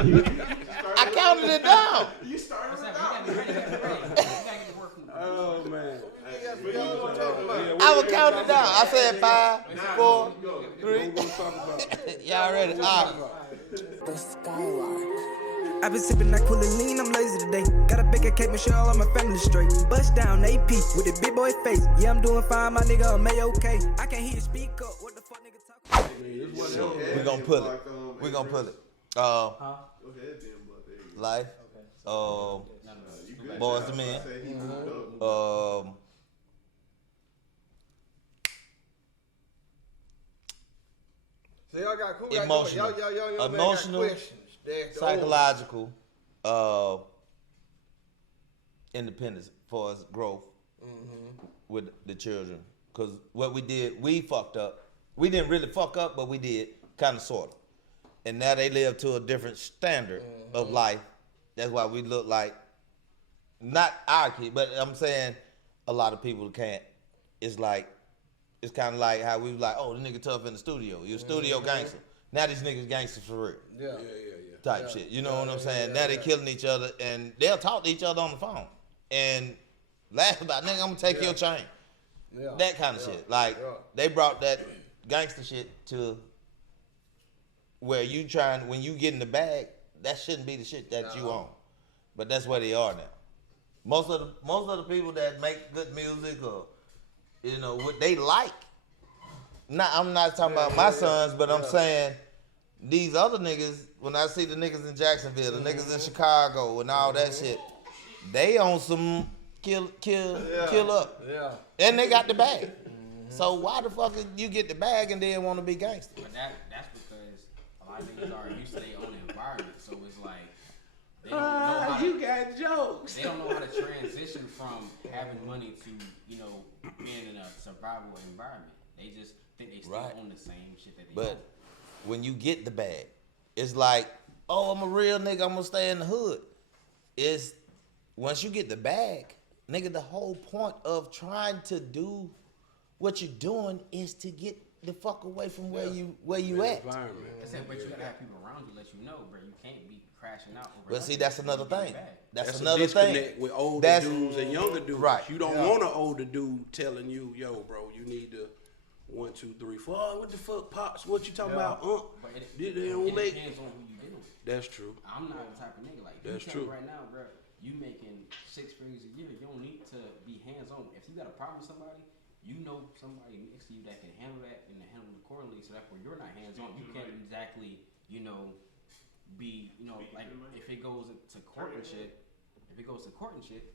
I counted it down. You started it down. You gotta get work from the Oh man. I was counting it down. I said 5, 4, 3. Y'all ready? All right. The Skylark. I've been sipping that cool and lean, I'm lazy today. Got a bigger cake, make sure all of my family straight. Bust down AP with a big boy face. Yeah, I'm doing fine, my nigga, I'm okay. I can't hear you speak up. What the fuck, nigga, talking? We're gonna pull it. We're gonna pull it. Life. Boys to Men. So y'all got cool. Emotional, psychological, independence as far as growth with the children. Because what we did, we fucked up. We didn't really fuck up, but we did, kind of, sort of. And now they live to a different standard of life. That's why we look like, not our kid, but I'm saying a lot of people can't. It's like, it's kind of like how we was like, oh, the nigga tough in the studio. You're a studio gangster. Now these niggas gangsters for real. Yeah. Type shit. You know what I'm saying? Now they killing each other, and they'll talk to each other on the phone and laugh about, nigga, I'm gonna take your chain. Yeah. That kind of shit. Like, they brought that gangster shit to where you trying, when you get in the bag, that shouldn't be the shit that you own. But that's where they are now. Most of the people that make good music, or you know what they like. I'm not talking about my sons, but I'm saying these other niggas. When I see the niggas in Jacksonville, the niggas in Chicago, and all that shit, they on some kill up. Yeah. And they got the bag. So why the fuck you get the bag and then want to be gangster? But that's because a lot of niggas are used to their own environment, so it's like they don't know how you got jokes. They don't know how to transition from having money to, you know, being in a survival environment. They just think they still own the same shit that they own. But when you get the bag, it's like, oh, I'm a real nigga, I'm gonna stay in the hood. It's once you get the bag, nigga, the whole point of trying to do what you're doing is to get the fuck away from where you at. I said, but you gotta have people around you let you know, bro. You can't be crashing out over. But see, that's another thing. That's another thing with older dudes and younger dudes. Right. You don't want an older dude telling you, yo, bro, you need to 1, 2, 3, 4. Oh, what the fuck, pops? What you talking about? But it depends on who you dealing with. That's true. I'm not the type of nigga like that's you true. Right now, bro. You making 6 figures a year. You don't need to be hands on. If you got a problem with somebody, you know somebody next to you that can handle that and handle it accordingly. So that where you're not hands on, you can't exactly, you know, be, you know, like if it goes to court and shit. If it goes to court and shit,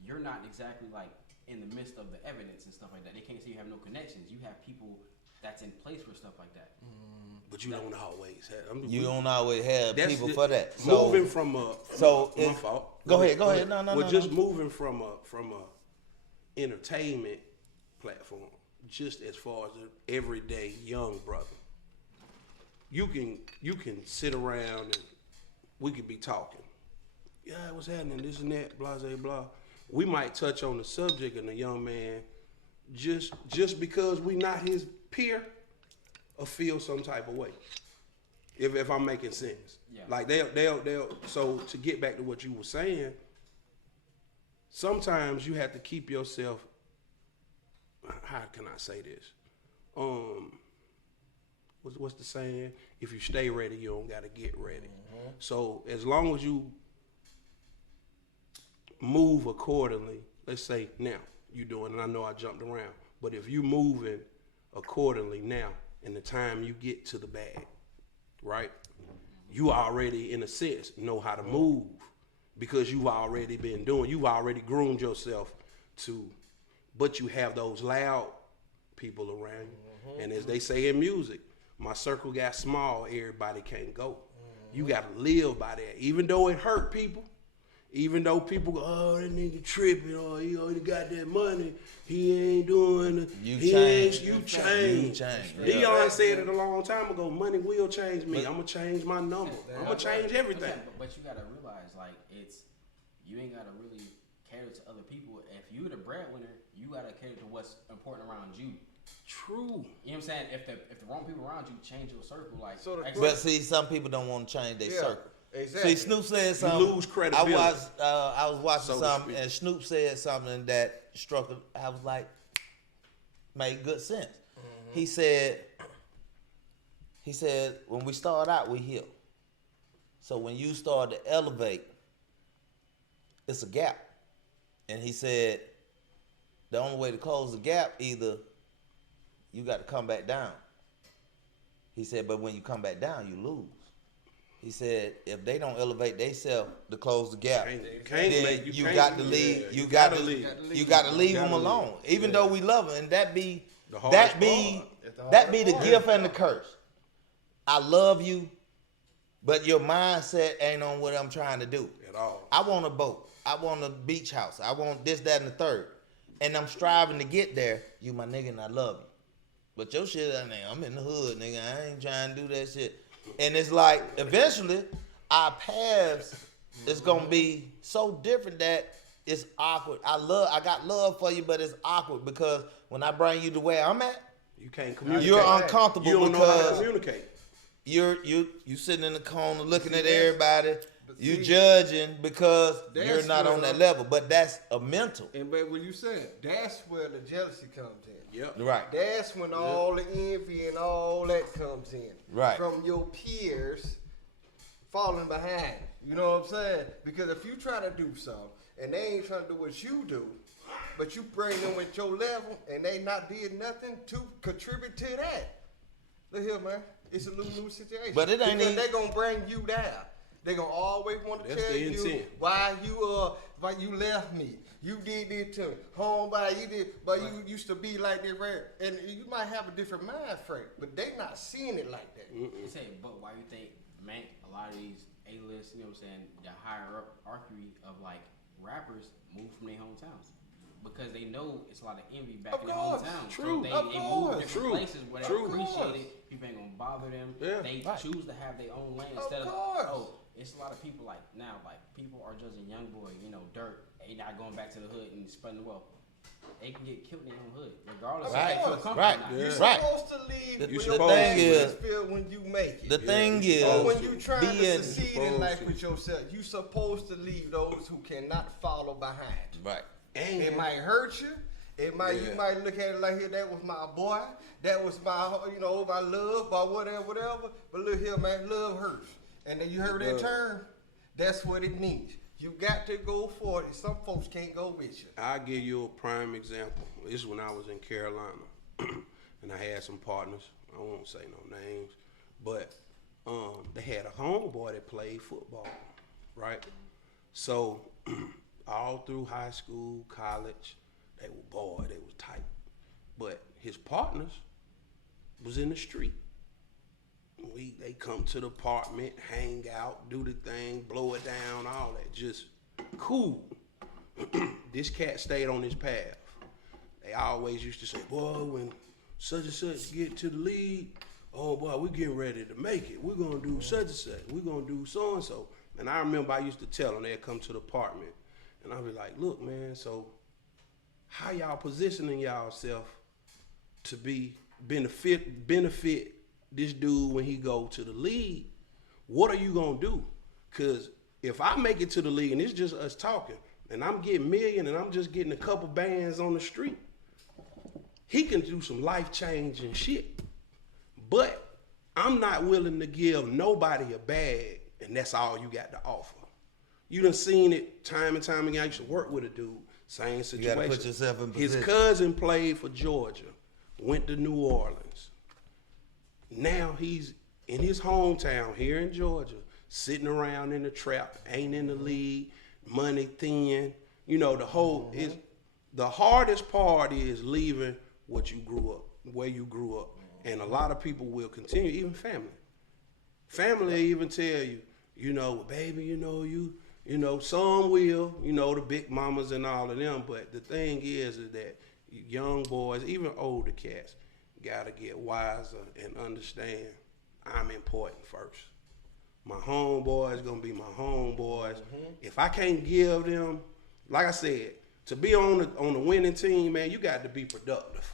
you're not exactly like in the midst of the evidence and stuff like that. They can't say you have no connections. You have people that's in place for stuff like that. But you don't always have. You don't always have people for that. So, moving from my fault. Go ahead. No. Well, just moving from a entertainment platform, just as far as an everyday young brother. You can sit around and we could be talking. Yeah, what's happening? This and that, blah, blah, blah. We might touch on the subject, and the young man, just because we not his peer, or feel some type of way. If I'm making sense. Yeah. Like they'll. So to get back to what you were saying, sometimes you have to keep yourself. How can I say this? What's the saying? If you stay ready, you don't gotta get ready. Mm-hmm. So as long as you move accordingly, let's say now you doing, and I know I jumped around, but if you moving accordingly now, and the time you get to the bag, right? You already, in a sense, know how to move because you've already been doing. You've already groomed yourself to. But you have those loud people around you, and as they say in music, my circle got small. Everybody can't go. You got to live by that, even though it hurt people. Even though people go, oh, that nigga tripping, or he already got that money, he ain't doing it. You change. Dion said it a long time ago, money will change me. I'm going to change my number. I'm going to change everything. Okay, but you got to realize, like, you ain't got to really cater to other people. If you the breadwinner, you got to cater to what's important around you. True. You know what I'm saying? If the wrong people around you change your circle, like. But see, some people don't want to change their circle. Exactly. See, Snoop said something. You lose credibility. I was watching So to something, speak. and Snoop said something that struck. I was like, made good sense. He said, when we start out, we heal. So when you start to elevate, it's a gap. And he said, the only way to close the gap, either you got to come back down. He said, but when you come back down, you lose. He said, if they don't elevate themselves to close the gap, then you got to leave. You got to leave them alone. Even though we love them, and that be the gift and the curse. I love you, but your mindset ain't on what I'm trying to do. At all. I want a boat. I want a beach house. I want this, that, and the third. And I'm striving to get there. You my nigga and I love you. But your shit, I'm in the hood, nigga. I ain't trying to do that shit. And it's like, eventually, our paths is gonna be so different that it's awkward. I got love for you, but it's awkward because when I bring you to where I'm at, You can't communicate. you're uncomfortable You don't know how to because communicate. you sitting in the corner looking at everybody. You judging because you're not on that level. But that's a mental. But when you said, that's where the jealousy comes in. Yep. Right. That's when all the envy and all that comes in. Right. From your peers falling behind. You know what I'm saying? Because if you try to do something and they ain't trying to do what you do, but you bring them at your level and they not did nothing to contribute to that. Look here, man. It's a lose-lose situation. But it ain't because even- they gonna bring you down. They gonna always want to That's tell the you intent. why you left me. You did this to me. Homeboy, you did, but you used to be like that, right? And you might have a different mind frame, but they not seeing it like that. They say, but why you think, man, a lot of these A-list, you know what I'm saying, the higher up archery of like rappers move from their hometowns. Because they know it's a lot of envy back Of in their course. hometown. True. So Of they move course. to different True. places where they True. appreciate it. People ain't gonna bother them. Yeah. They Right. choose to have their own lane Of instead course. of, it's a lot of people like now, like people are judging young boy, dirt. They not going back to the hood and spreading the wealth. They can get killed in their own hood, regardless Right. if they feel comfortable Right. or not. Yeah. You're Right. supposed to leave The- with the your thing is- feel when you make it. The thing is, Or when you trying to being succeed in life with yourself, you supposed to leave those who cannot follow behind. right. It might hurt you. It might Yeah. you might look at it like, here, that was my boy, that was my my love, my whatever. But look here, man, love hurts. And then you heard that term, that's what it means. You got to go for it. Some folks can't go with you. I'll give you a prime example. This is when I was in Carolina, and I had some partners. I won't say no names, but they had a homeboy that played football, right? So all through high school, college, they were bored, they was tight. But his partners was in the street. They come to the apartment, hang out, do the thing, blow it down, all that. Just cool. This cat stayed on his path. They always used to say, boy, when such and such get to the league, oh boy, we getting ready to make it. We're gonna do such and such. We're gonna do so and so. And I remember I used to tell them, they'd come to the apartment, and I'd be like, look, man, so how y'all positioning y'allself to be benefit this dude when he go to the league? What are you gonna do? Cause if I make it to the league and it's just us talking, and I'm getting million and I'm just getting a couple bands on the street, he can do some life-changing shit. But I'm not willing to give nobody a bag and that's all you got to offer. You done seen it time and time again. I used to work with a dude, same situation. You gotta put yourself in His position. cousin played for Georgia, went to New Orleans. Now he's in his hometown here in Georgia, sitting around in the trap, ain't in the league, money thin. The hardest part is leaving what you grew up, where you grew up. And a lot of people will continue, even family. Family even tell you, baby, some will, the big mamas and all of them. But the thing is that young boys, even older cats, gotta get wiser and understand I'm important first. My homeboys gonna be my homeboys. If I can't give them, like I said, to be on the winning team, man, you got to be productive.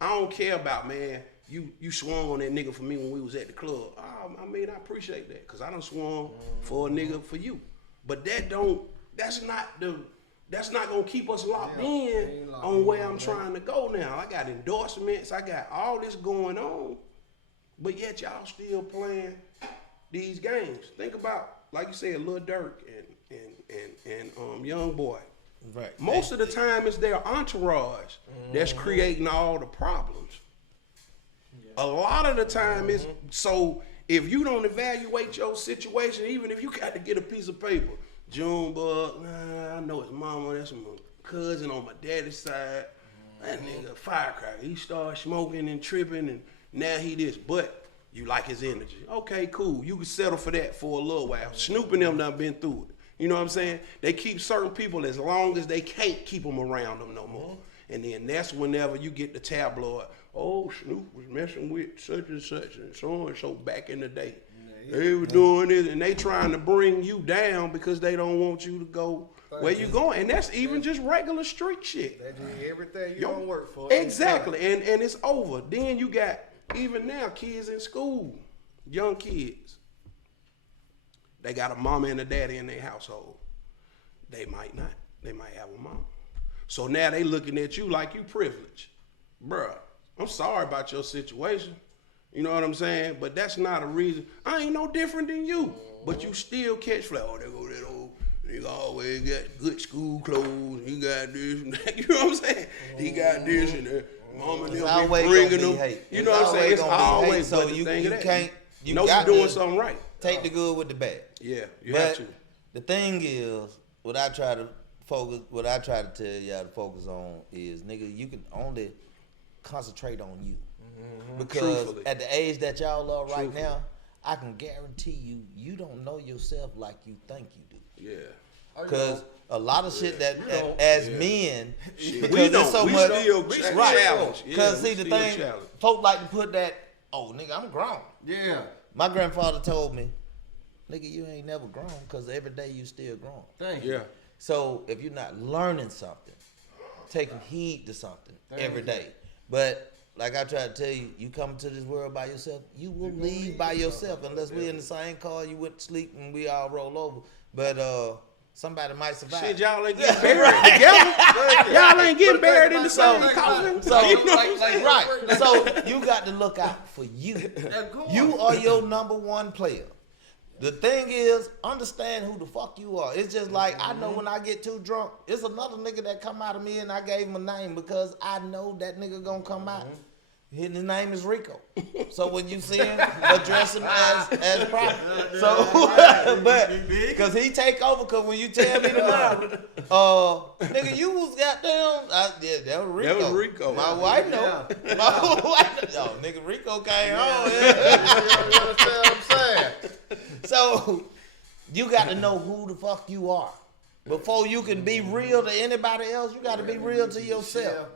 I don't care about, man, you swung on that nigga for me when we was at the club. I mean, I appreciate that, cause I done swung for a nigga for you. But that's not gonna keep us locked in on where I'm trying to go now. I got endorsements, I got all this going on, but yet y'all still playing these games. Think about, like you said, Lil Durk and Young Boy. Right. Most of the time it's their entourage that's creating all the problems. A lot of the time is, so if you don't evaluate your situation, even if you got to get a piece of paper, Junebug, I know his mama, that's my cousin on my daddy's side. That nigga a firecracker. He started smoking and tripping and now he this, but you like his energy. Okay, cool. You can settle for that for a little while. Snoop and them done been through it. You know what I'm saying? They keep certain people as long as they can't keep them around them no more. And then that's whenever you get the tabloid. Oh, Snoop was messing with such and so back in the day. They were doing this, and they trying to bring you down because they don't want you to go where you going. And that's even just regular street shit. They do everything you don't work for. Exactly, and it's over. Then you got, even now, kids in school, young kids. They got a mama and a daddy in their household. They might not. They might have a mama. So now they looking at you like you privileged. Bruh, I'm sorry about your situation. You know what I'm saying? But that's not a reason. I ain't no different than you. But you still catch flag. Oh, they go that old nigga always got good school clothes. He got this and that. You know what I'm saying? He got this and that. Mama and them be bringing them. Hate. You know what I'm saying? It's always so you can't. You know you're doing something right. Take the good with the bad. Yeah, you have to. The thing is, what I try to tell y'all to focus on is, nigga, you can only concentrate on you. Because Truthfully. at the age that y'all are right now, I can guarantee you don't know yourself like you think you do. Yeah. Because a lot of shit that as men, because we there's so we much still right. challenge. Because see the thing, folk like to put that, oh nigga, I'm grown. Yeah. My grandfather told me, nigga, you ain't never grown because every day you still growing. Thank you. Yeah. So if you're not learning something, taking heed to something every day. But like I try to tell you, you come into this world by yourself, you will leave by yourself unless we're in the same car, you went to sleep and we all roll over. But somebody might survive. Shit, y'all ain't getting buried together. Y'all ain't getting buried in the same coffin. So, you know what I'm saying? right. So you got to look out for you. You are your number one player. The thing is, understand who the fuck you are. It's just like, I know when I get too drunk, it's another nigga that come out of me and I gave him a name because I know that nigga gonna come out. His name is Rico. So when you see him, address him as proper. So, but, because he take over, because when you tell me the name, nigga, you was goddamn, that was Rico. That was Rico. My wife know. My wife know. Oh, nigga, Rico came home. You understand what I'm saying? So, you got to know who the fuck you are. Before you can be real to anybody else, you got to be real to yourself.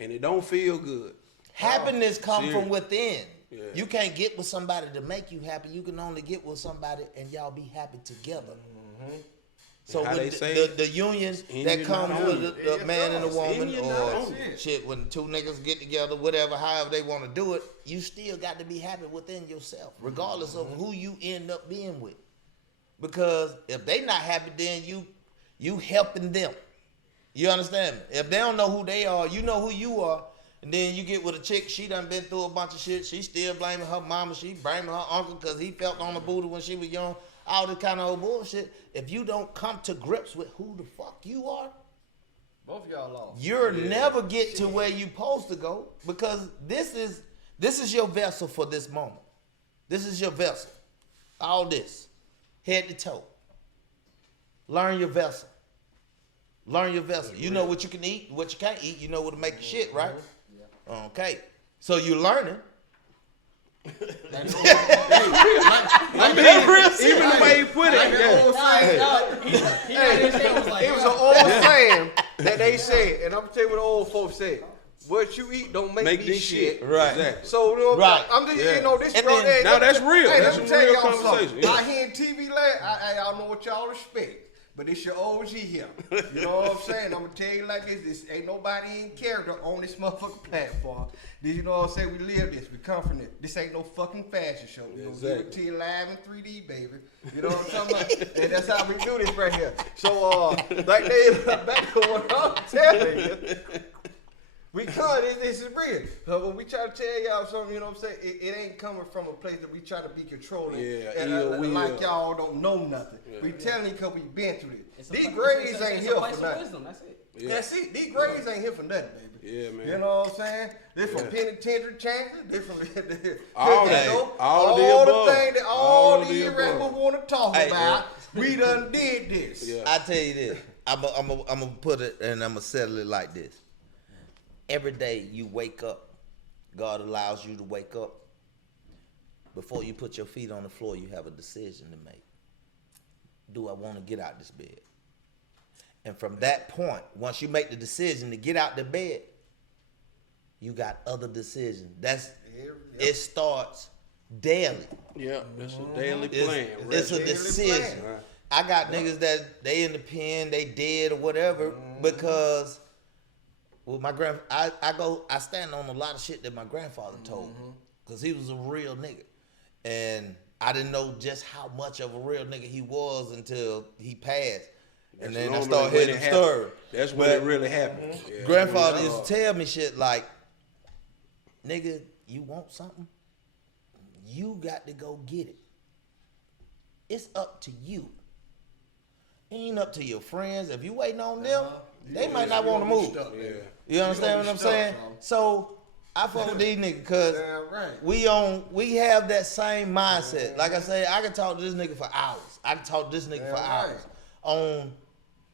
And it don't feel good. Happiness comes Serious. from within. Yeah. You can't get with somebody to make you happy. You can only get with somebody and y'all be happy together. So How they with say the union in that you, comes not with on the man and a woman, you, not or on shit, when two niggas get together, whatever, however they want to do it, you still got to be happy within yourself, regardless of who you end up being with. Because if they not happy, then you helping them. You understand me? If they don't know who they are, you know who you are. And then you get with a chick, she done been through a bunch of shit. She still blaming her mama. She blaming her uncle because he felt on the booty when she was young. All this kind of old bullshit. If you don't come to grips with who the fuck you are, Both of y'all lost. you'll never get to where you supposed to go, because this is your vessel for this moment. This is your vessel. All this, head to toe. Learn your vessel. Learn your vessel. You know what you can eat, what you can't eat. You know what to make your shit, right? Okay. So you're learning. Even the way he put it. It was an old saying that they said, and I'm gonna tell you what the old folks said. What you eat don't make me this shit. Right. Exactly. So, you know, Right. I'm just, Yeah. you know, this And brought then- Now that's real. Hey, That's let me some tell real y'all conversation. something. Yeah. I hear in TV land, y'all know what y'all expect. but it's your OG here. You know what I'm saying? I'm gonna tell you like this: this ain't nobody in character on this motherfucking platform. You know what I'm saying? We live this. We come from this. This ain't no fucking fashion show. We gonna give it to you live in 3D, baby. You know what I'm talking about? And that's how we do this right here. So, back to what I'm telling you. We come, this is real. So when we try to tell y'all something, you know what I'm saying? It ain't coming from a place that we try to be controlling. And like y'all don't know nothing. We telling you because we been through this. These grades ain't here for nothing. Wisdom, that's it. Yeah. That's it. These grades ain't here for nothing, baby. Yeah, man. You know what I'm saying? They from penitentiary chances. They from all the things that we want to talk about. We done did this. Yeah. I tell you this. I'm gonna put it and I'm gonna settle it like this. Every day you wake up, God allows you to wake up. Before you put your feet on the floor, you have a decision to make. Do I want to get out this bed? And from that point, once you make the decision to get out the bed, you got other decisions. It starts daily. Yeah, it's a daily plan. It's a decision. Plan. I got niggas that they in the pen, they dead or whatever because well, my I stand on a lot of shit that my grandfather told me because he was a real nigga, and I didn't know just how much of a real nigga he was until he passed, and then I started hearing the story. That's when it really happened. Yeah. Grandfather used to tell me shit like, "Nigga, you want something? You got to go get it. It's up to you. It ain't up to your friends. If you waiting on them, they might not want to move." You understand what I'm saying? So I fuck with these niggas because we have that same mindset. Like I say, I can talk to this nigga for hours. I can talk to this nigga for hours on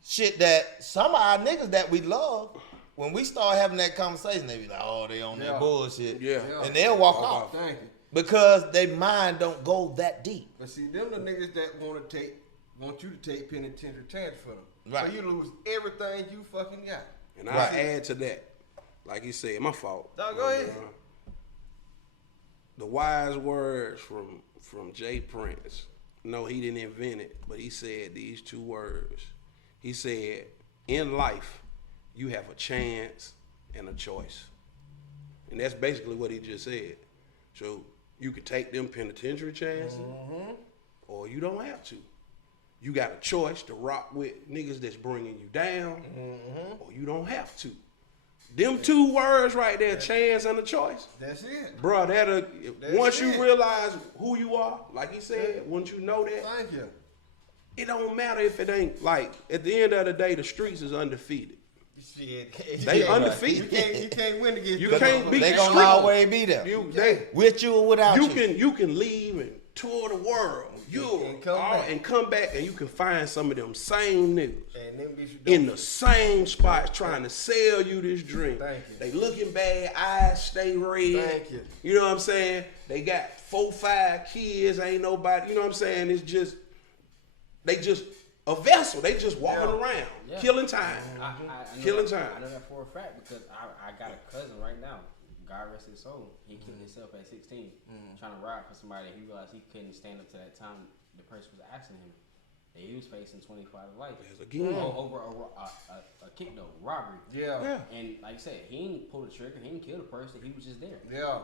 shit that some of our niggas that we love, when we start having that conversation, they be like, "Oh, they on that bullshit." Yeah. And they'll walk off. Thank you. Because their mind don't go that deep. But see, them the niggas that want you to take penitentiary chance for them. Right. So you lose everything you fucking got. And I add to that, like you said, my fault. No, go ahead. The wise words from Jay Prince. No, he didn't invent it, but he said these two words. He said, in life, you have a chance and a choice. And that's basically what he just said. So you could take them penitentiary chances, or you don't have to. You got a choice to rock with niggas that's bringing you down, or you don't have to. Them two words right there, chance and a choice. That's it. Bro, once you realize who you are, like he said, once you know that, Thank you. it don't matter if it ain't, like, at the end of the day, the streets is undefeated. Shit. They undefeated. You can't win against You them. can't beat They the gonna street. always be there. With you or without you. You can leave and tour the world. And come back and you can find some of them same niggas And them bitches in the same spots trying to sell you this drink. Thank you. They looking bad, eyes stay red. Thank you. You know what I'm saying? They got 4-5 kids, ain't nobody, you know what I'm saying? It's just, they just a vessel. They just walking around, killing time. Killing time. I know that for a fact because I got a cousin right now. God rest his soul. He killed himself at 16, trying to ride for somebody. He realized he couldn't stand up to that time the person was asking him. And he was facing 25 to life. Again. Over a kick though, robbery. Yeah. And like I said, he ain't pulled the trigger. He ain't killed a person. He was just there. Yeah.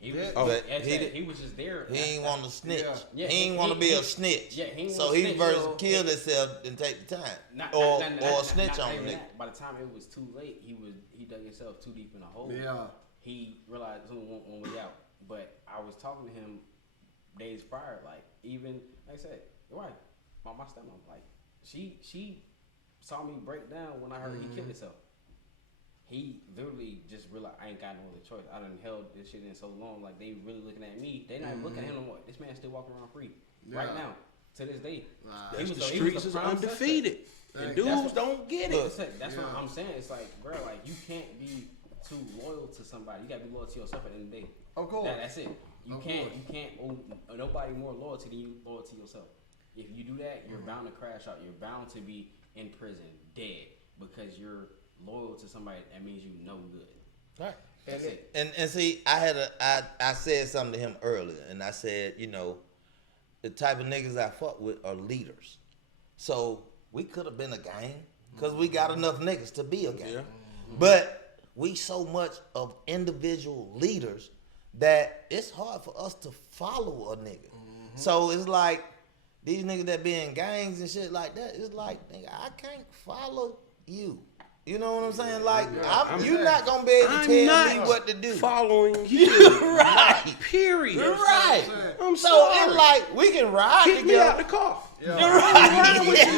He was, he was just there. He ain't want to snitch. Yeah, he ain't want to be a snitch. Yeah, he so he versus killed himself and take the time, or snitch on him. By the time it was too late, he dug himself too deep in a hole. Yeah. He realized there's only one way out. But I was talking to him days prior, like even like I said, right, my stepmom, like she saw me break down when I heard he killed himself. He literally just realized I ain't got no other choice. I done held this shit in so long, like they really looking at me. They not looking at him no more. This man still walking around free right now to this day. The streets is undefeated, and dudes don't get it. That's what I'm saying. It's like, bro, like you can't be too loyal to somebody. You gotta be loyal to yourself at the end of the day. Of course. That's it. You can't owe nobody more loyalty than you loyal to yourself. If you do that, you're bound to crash out. You're bound to be in prison, dead, because you're loyal to somebody. That means you know good. Right. That's it. And see, I said something to him earlier, and I said, you know, the type of niggas I fuck with are leaders. So we could have been a gang because we got enough niggas to be a gang. Yeah. But we so much of individual leaders that it's hard for us to follow a nigga. So it's like these niggas that be in gangs and shit like that, it's like, nigga, I can't follow you. You know what I'm saying? Like, you're not gonna be able to tell me what to do. Following you. Right. Period. Right. I'm So sorry. it's like we can ride Kick me together. out the car. Right.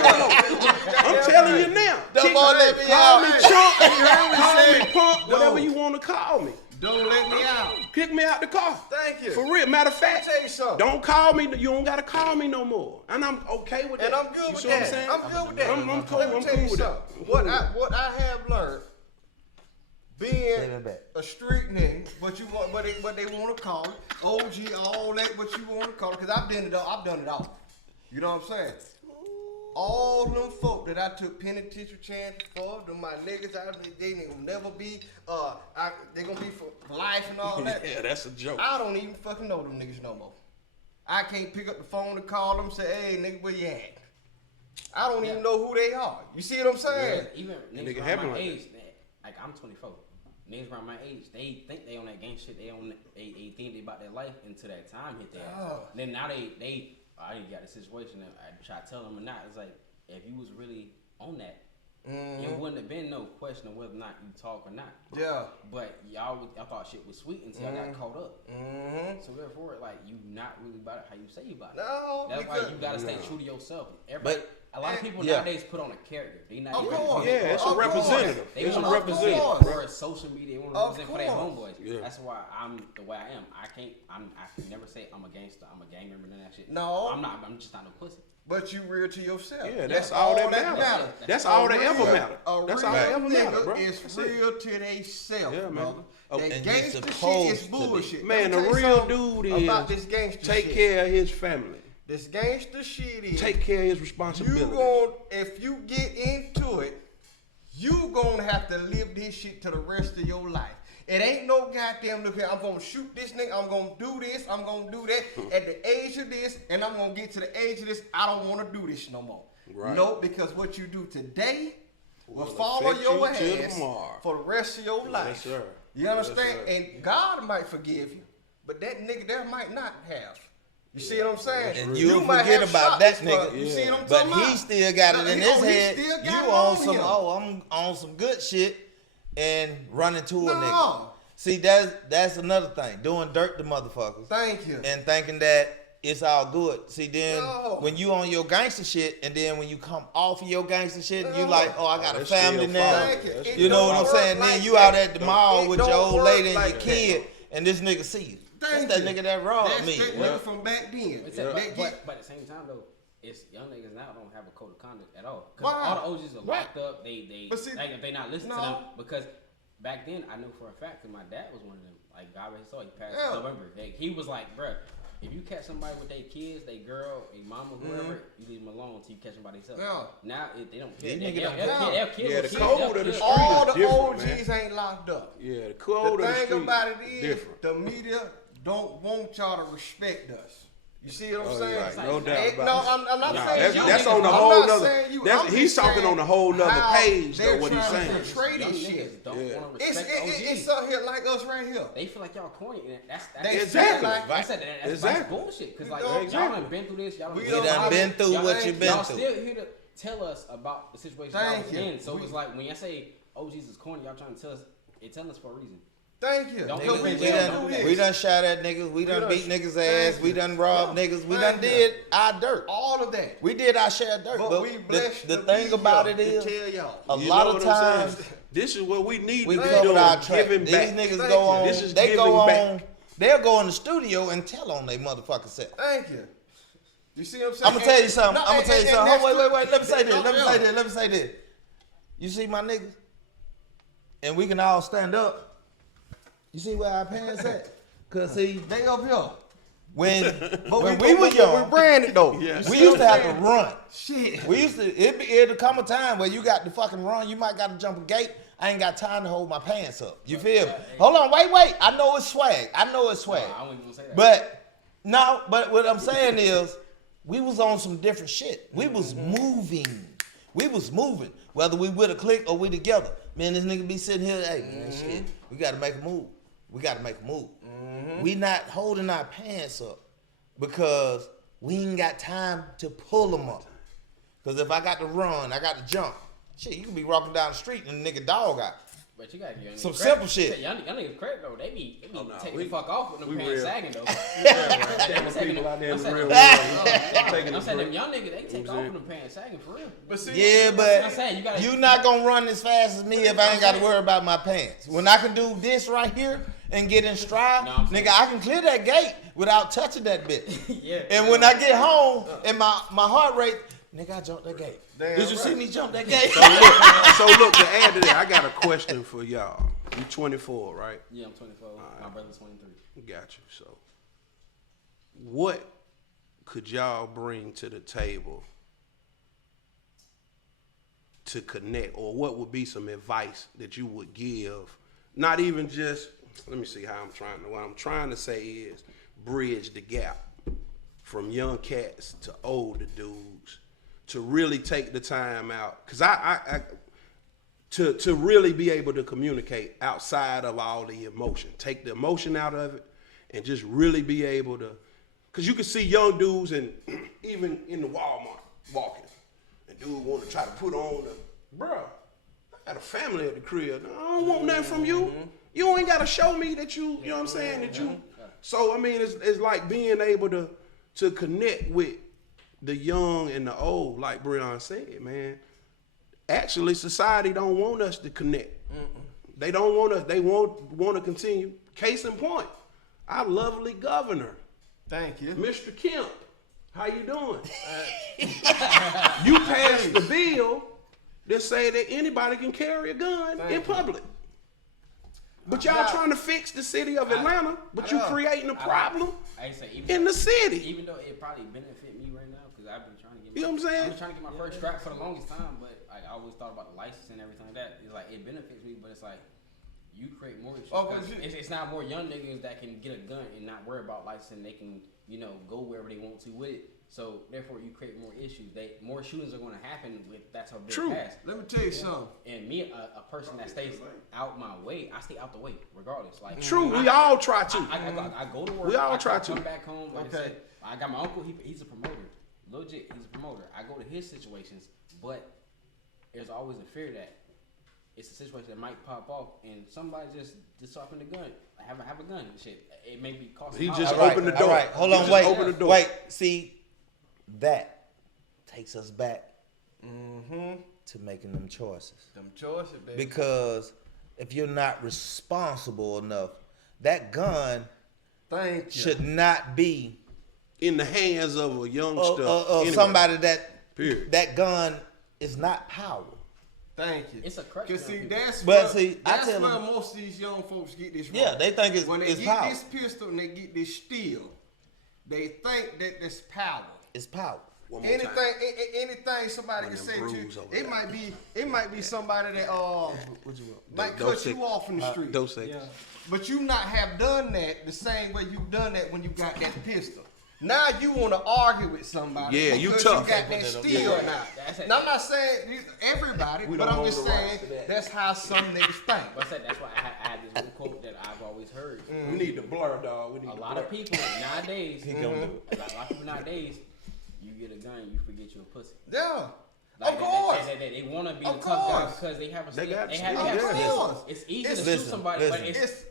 I'm telling you now. Don't let me Call me out. chump, call me punk, whatever you want to call me. Don't let me out. Kick me out the car. Thank you. For real. Matter of fact, Tell you something. don't call me. You don't gotta call me no more. And I'm okay with that. And I'm good You with see what I'm that. saying? I'm good with that. I'm cool. Let me I'm tell cool you with that. something. What I have learned, being a street nigga, what they want to call it, OG, all that, what you want to call it, because I've done it all. You know what I'm saying? All them folk that I took penitentiary chances for, them my niggas, they ain't gonna never be, they gonna be for life and all that. Yeah, that's a joke. I don't even fucking know them niggas no more. I can't pick up the phone to call them and say, hey, nigga, where you at? I don't even know who they are. You see what I'm saying? Even Nigga niggas happen around my like age, like I'm 24. Niggas around my age, they think they on that gang shit. They think they about their life until that time hit their ass. Then now I got the situation that I try to tell them or not. It's like, if you was really on that, it wouldn't have been no question of whether or not you talk or not. Yeah. But y'all thought shit was sweet until y'all got caught up. So therefore, like, you not really about it how you say you about it. No, That's why you gotta stay true to yourself. A lot of people nowadays put on a character. They not Of even. course. Yeah, it's a Of course. representative. They It's a want to representative. represent for social media. They want to Of represent for their course. homeboys. Yeah. That's why I'm the way I am. I can never say I'm a gangster. I'm a gang member and that shit. No. I'm not. I'm just not no pussy. But you real to yourself. Yeah, that's all that matters. That's all that ever matter. That's all that ever matter, bro. It's That's it. real to themselves, Yeah, man. brother. Oh, That and gangster you're shit supposed is to be. bullshit. Man, Let me the tell you real something dude is about this gangster take shit. care of his family. This gangster shit is Take care of his you responsibilities. if you get into it, you gonna have to live this shit to the rest of your life. It ain't no goddamn look here. I'm gonna shoot this nigga. I'm gonna do this. I'm gonna do that at the age of this, and I'm gonna get to the age of this. I don't want to do this no more. Right. No, because what you do today will Will follow affect your you till ass tomorrow. for the rest of your life. sir. You understand? Yes, sir. And God might forgive you, but that nigga there might not have. You see what I'm saying? And you'll might forget have about shot that this fuck. nigga. You see what I'm But talking about? he still got it in his he head. still got You it on some, him. I'm on some good shit and running to a No. nigga. See, that's another thing. Doing dirt to motherfuckers. Thank you. And thinking that it's all good. See, then No. when you on your gangster shit, and then when you come off of your gangster shit, you No. like, oh, I got a That's family still now. fine. Thank you. It You know what don't I'm saying? work Then like you that. out at the mall It with don't your old work lady and like your that. kid, and this nigga see you. Thank That's that you. nigga that robbed That's me. that nigga from back then. But, That get- but at the same time though, it's young niggas now don't have a code of conduct at all. Why? Cause all the OGs are locked up. They But see- like if they not listening No. to them because back then I know for a fact that my dad was one of them. Like God rest his soul, he passed Yeah. in November. Like, he was like, bruh, if you catch somebody with their kids, their girl, their mama, whoever, you leave them alone until you catch them by themselves. Yeah. Now they don't care. These They'll niggas don't kill. care. They'll kill. Yeah, the kids, code they'll of the kill. street all is the different, OGs ain't locked up. Yeah, the code The of the thing street about it is, different. the media don't want y'all to respect us. You see what I'm Oh, saying? right. No doubt Ain't- about no, it. I'm not Nah, saying that's you. on the I'm whole not nother. saying you. That's I'm he's just talking saying on the whole nother how page though. they're What he's trying to saying. portray Young this niggas shit. don't Yeah. want to It's respect OGs. it's up here like us right here. They feel like y'all corny. And that's They Exactly. feel like- I said that's Exactly. bullshit. Cause We like don't- y'all Exactly. done been through this. Y'all We We don't- done been through y'all what ain't- you been y'all through. still here to tell us about the situation Thank y'all was you. in. So We- it's like when y'all say OGs is corny, y'all trying to tell us. They telling us for a reason. Thank you. Don't Because niggas, we we been done- through this. We done shot at niggas. We done done beat sh- niggas' Thank ass. We you. done robbed Yeah. niggas. We Thank done you. did our dirt. all of that. We did our share of dirt. But we blessed the to thing be about here it is, to tell y'all. a You lot know of what I'm times saying? This is what we need we to be covered doing. our track. Giving These back. niggas Thank go you. on. This is They go giving on. back. They'll go in the studio and tell on they motherfucking self. Thank you. You see what I'm saying? I'm gonna tell you something. No, I'm gonna tell you and something. that's Wait. true. Let me say this. Let me Yeah. say this. Let me say this. You see my niggas, and we can all stand up. You see where our pants at? Cause see, They up here. when But we were young, we branded though. Yes. we used to have to run. Shit. We used to. It'd come a time where you got to fucking run. You might got to jump a gate. I ain't got time to hold my pants up. You feel me? Hold on, wait. I know it's swag. I wasn't gonna say that. But what I'm saying is, we was on some different shit. We was moving. We was moving, whether we with a clique or we together. Man, this nigga be sitting here, hey man, shit, we gotta make a move. We gotta make a move. We not holding our pants up because we ain't got time to pull them up. Because if I got to run, I got to jump. Shit, you can be walking down the street and a nigga dog out. But you gotta give some simple shit. Y'all niggas credit though. They be taking the fuck off with them pants real. sagging though. Damn people out there in the real world. I'm saying them young niggas, they take off with them pants sagging for real. But see, Yeah, but you not gonna run as fast as me if I ain't got to worry about my pants. When I can do this right here and get in stride, nigga, I can clear that gate without touching that bitch. Yeah. And when I get home and my heart rate, nigga, I jumped that gate. Damn Did you see right. me jump that gate? So look, to add to that, I got a question for y'all. You 24, right? Yeah, I'm 24. My brother's 23. Got you. So, what could y'all bring to the table to connect, or what would be some advice that you would give? Not even just, let me see how what I'm trying to say is bridge the gap from young cats to older dudes to really take the time out. Because to really be able to communicate outside of all the emotion. Take the emotion out of it and just really be able to, because you can see young dudes and even in the Walmart walking, and dude want to try to put on the, bro, I got a family at the crib. I don't want nothing from you. You ain't got to show me that you know what I'm saying, that you. So, I mean, it's like being able to connect with the young and the old, like Breon said, man. Actually, society don't want us to connect. They don't want us. They want to continue. Case in point, our lovely governor. Thank you. Mr. Kemp, how you doing? You passed the bill that say that anybody can carry a gun in public. But y'all trying to fix the city of Atlanta, but you creating a problem in the city. Even though it probably benefit me right now, because I've been trying to get. You know what I'm saying? I've been trying to get my first strap for the longest time, but I always thought about the license and everything like that. It's like it benefits me, but it's like you create more issues. It's not more young niggas that can get a gun and not worry about license, and they can go wherever they want to with it. So therefore, you create more issues. More shootings are going to happen with that's how bill passed. Let me tell you something. And me, a person that stays out my way, I stay out the way regardless. Like True, we all try to. I go to work. We all try to. Come back home. Like I said, I got my uncle. He's a promoter. Legit, he's a promoter. I go to his situations, but there's always a fear that it's a situation that might pop off and somebody just open the gun. Have a gun. Shit, it may be costing. He just opened the door. All right, hold on, wait. Open the door. Wait, see, that takes us back to making them choices. Them choices, baby. Because if you're not responsible enough, that gun should not be in the hands of a youngster, somebody that period. That gun is not power. Thank you. It's a crutch. Cause see, that's that's where most of these young folks get this wrong. Yeah, they think it's when they get power. this pistol and they get this steel, they think that it's power. It's power. Anything somebody can say to you, it might be somebody that might cut you off in the street. Don't say. But you not have done that the same way you've done that when you got that pistol. Now you want to argue with somebody. Yeah, you because tough. You got that steel now. Now I'm not saying everybody, but I'm just saying that's how some niggas think. But that's why I had this one quote that I've always heard. We need to blur, dog. A lot of people nowadays, a lot of people nowadays, you get a gun, you forget you're a pussy. Yeah. Like of course. They want to be the tough guy because they have a steel. They have steel. It's easy to shoot somebody, but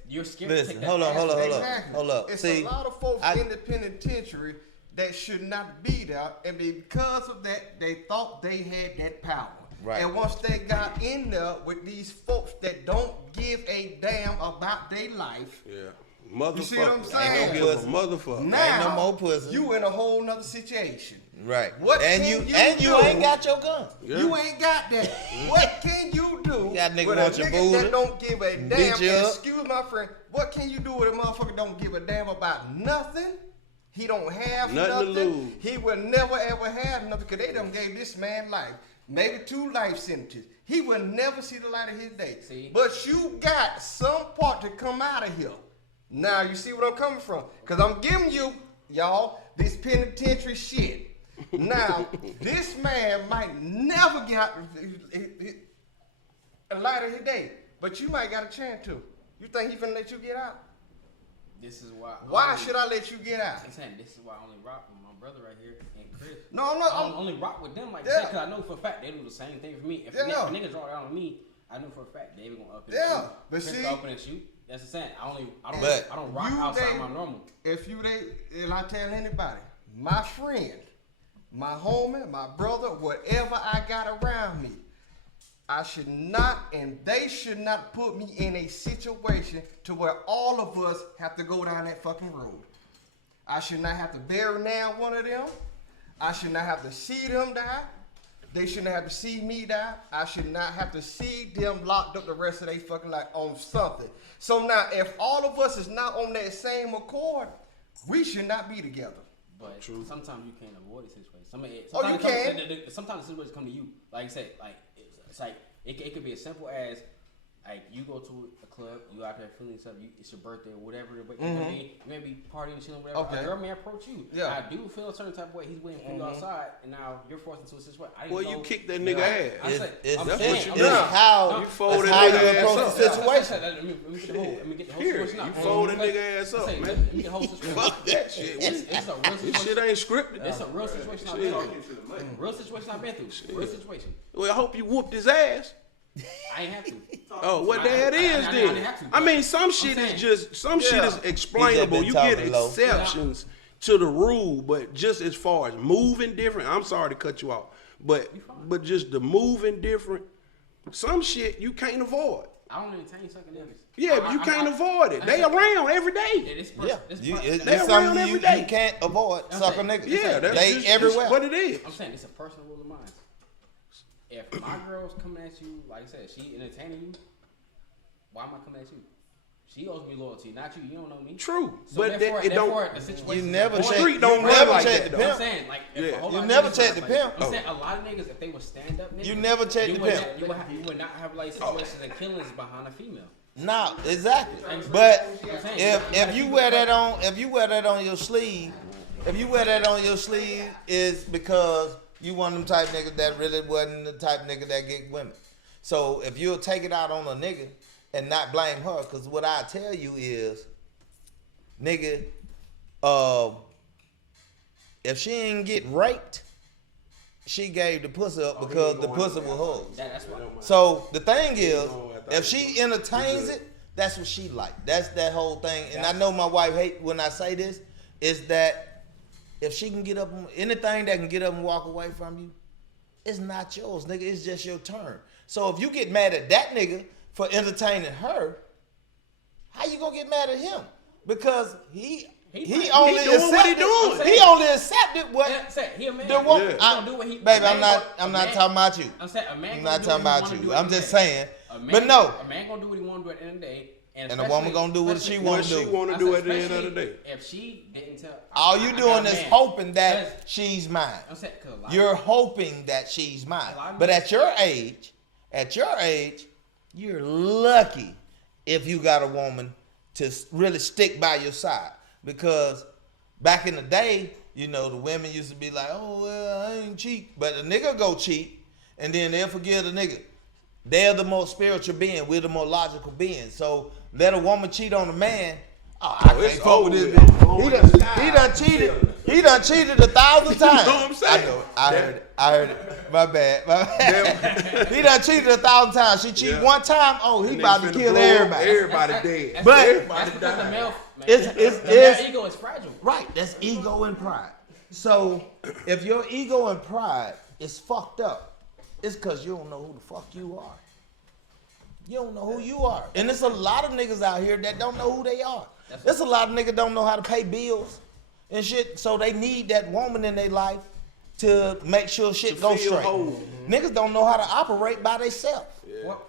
you're scared to take that. Hold up. It's See, a lot of folks in the penitentiary that should not be there, and because of that, they thought they had that power. Right. And once they got in there with these folks that don't give a damn about their life. Yeah. Motherfucker. You see what I'm saying? Ain't no give a motherfucker. Now, ain't no more pussy. You in a whole nother situation. Right. What and can you ain't got your gun. Yeah. You ain't got that. What can you do You got nigga with want a your nigga booty, that don't give a damn? you up. Excuse my friend. What can you do with a motherfucker don't give a damn about nothing? He don't have nothing. To lose. He will never ever have nothing because they done gave this man life. Maybe 2 life sentences. He will never see the light of his day. See? But you got some part to come out of here. Now you see where I'm coming from. Because I'm giving you, y'all, this penitentiary shit. Now, this man might never get out a light of his day, but you might got a chance to. You think he finna let you get out? This is why. Why should I let you get out? I'm saying this is why I only rock with my brother right here and Chris. No, I'm not. I only rock with them like Yeah. that because I know for a fact they do the same thing for me. If Yeah. a nigga draw down on me, I know for a fact they gonna up and Yeah, shoot. but Chris see- go up and shoot. That's the saying. I But don't rock You outside they- my normal. If you and I tell anybody, my friend, my homie, my brother, whatever I got around me, I should not and they should not put me in a situation to where all of us have to go down that fucking road. I should not have to bury down one of them. I should not have to see them die. They shouldn't have to see me die. I should not have to see them locked up the rest of their fucking life on something. So now, if all of us is not on that same accord, we should not be together. But sometimes you can't avoid a situation. Oh, you can. Sometimes the situations come to you. Like I said, like it's like it could be as simple as like you go to a club, you out there feeling yourself, it's your birthday or whatever, but you may be partying, chilling, whatever. Okay. A girl may approach you. Yeah. I do feel a certain type of way. He's waiting for you outside, and now you're forced into a situation. I didn't Well, know, you kick that nigga ass. It's how You fold it's that how nigga you ass approach up. the situation. Let me get the whole Here, situation out. you fold that nigga ass up, Let man. me get the whole situation. Fuck that shit. It's a real This situation. shit ain't scripted. It's a real situation I've been through. Real situation I've been through. Real situation. Well, I hope you whooped his ass. I ain't have to. Oh, what the hell it is I then? didn't have to, I mean, but some shit is saying. just shit is explainable. been You get talking low. exceptions to the rule, but just as far as moving different, I'm sorry to cut you off, but just the moving different, some shit you can't avoid. I don't entertain sucking niggas. Yeah, but you can't avoid it. They around every day. Yeah, It's it's They around something every you day. can't avoid. Sucker niggas. Yeah, that's they just everywhere. what it is. I'm saying it's a personal rule of mine. If my girl's coming at you, like I said, she entertaining you, why am I coming at you? She owes me loyalty, not you. You don't know me. True, So but therefore, it don't. therefore, the situation You never is check. Street don't You run never like check that, the though. I'm pimp. saying, like, if Yeah. a whole You lot of never niggas check was the like, pimp. I'm saying a lot of niggas, if they would stand up, niggas, You never check the would pimp. not- you would not have like situations and killings behind a female. No, exactly. But if you wear that on, your sleeve, is because you one of them type niggas that really wasn't the type nigga that get women. So if you'll take it out on a nigga and not blame her, because what I tell you is, nigga, if she ain't get raped, she gave the pussy up because the pussy was hers. That's why. So the thing is, if she entertains it, that's what she like. That's that whole thing. And I know my wife hate when I say this, is that if she can get up, anything that can get up and walk away from you, it's not yours, nigga. It's just your turn. So if you get mad at that nigga for entertaining her, how you gonna get mad at him? Because he only doing what he doing. He only accepted what He a man. the woman. Yeah. I- He gonna do what he- baby, a I'm man not gonna- talking about you. I'm saying a man. I'm gonna not do talking what he about wanna you. do at I'm the just end of the saying. day. A man, But no. a man gonna do what he want to do at the end of the day, And a woman gonna do what she What wanna she do. want to do at the end of the day. If she didn't tell, All you I got doing a is man. hoping that Because- she's mine. I'm saying, 'cause a lot You're of- hoping that she's mine. A lot of But niggas- at your age, you're lucky if you got a woman to really stick by your side. Because back in the day, you know, the women used to be like, oh, well, I ain't cheat. But the nigga go cheat, and then they'll forgive the nigga. They're the more spiritual being. We're the more logical being. So let a woman cheat on a man. Oh, I it's can't fuck with over this with. bitch. He done cheated. He done cheated 1,000 times. You know what I'm saying? I know. I heard it. My bad. He done cheated 1,000 times. She cheated one time. Oh, he And about they to finna kill blow everybody. Everybody dead. But- everybody That's because the died. male, It's- the male it's- ego is fragile. Right. That's ego and pride. So if your ego and pride is fucked up, it's because you don't know who the fuck you are. You don't know who you are. And there's a lot of niggas out here that don't know who they are. There's a lot of niggas don't know how to pay bills and shit. So they need that woman in their life to make sure shit To goes feel straight. whole. Niggas don't know how to operate by themselves.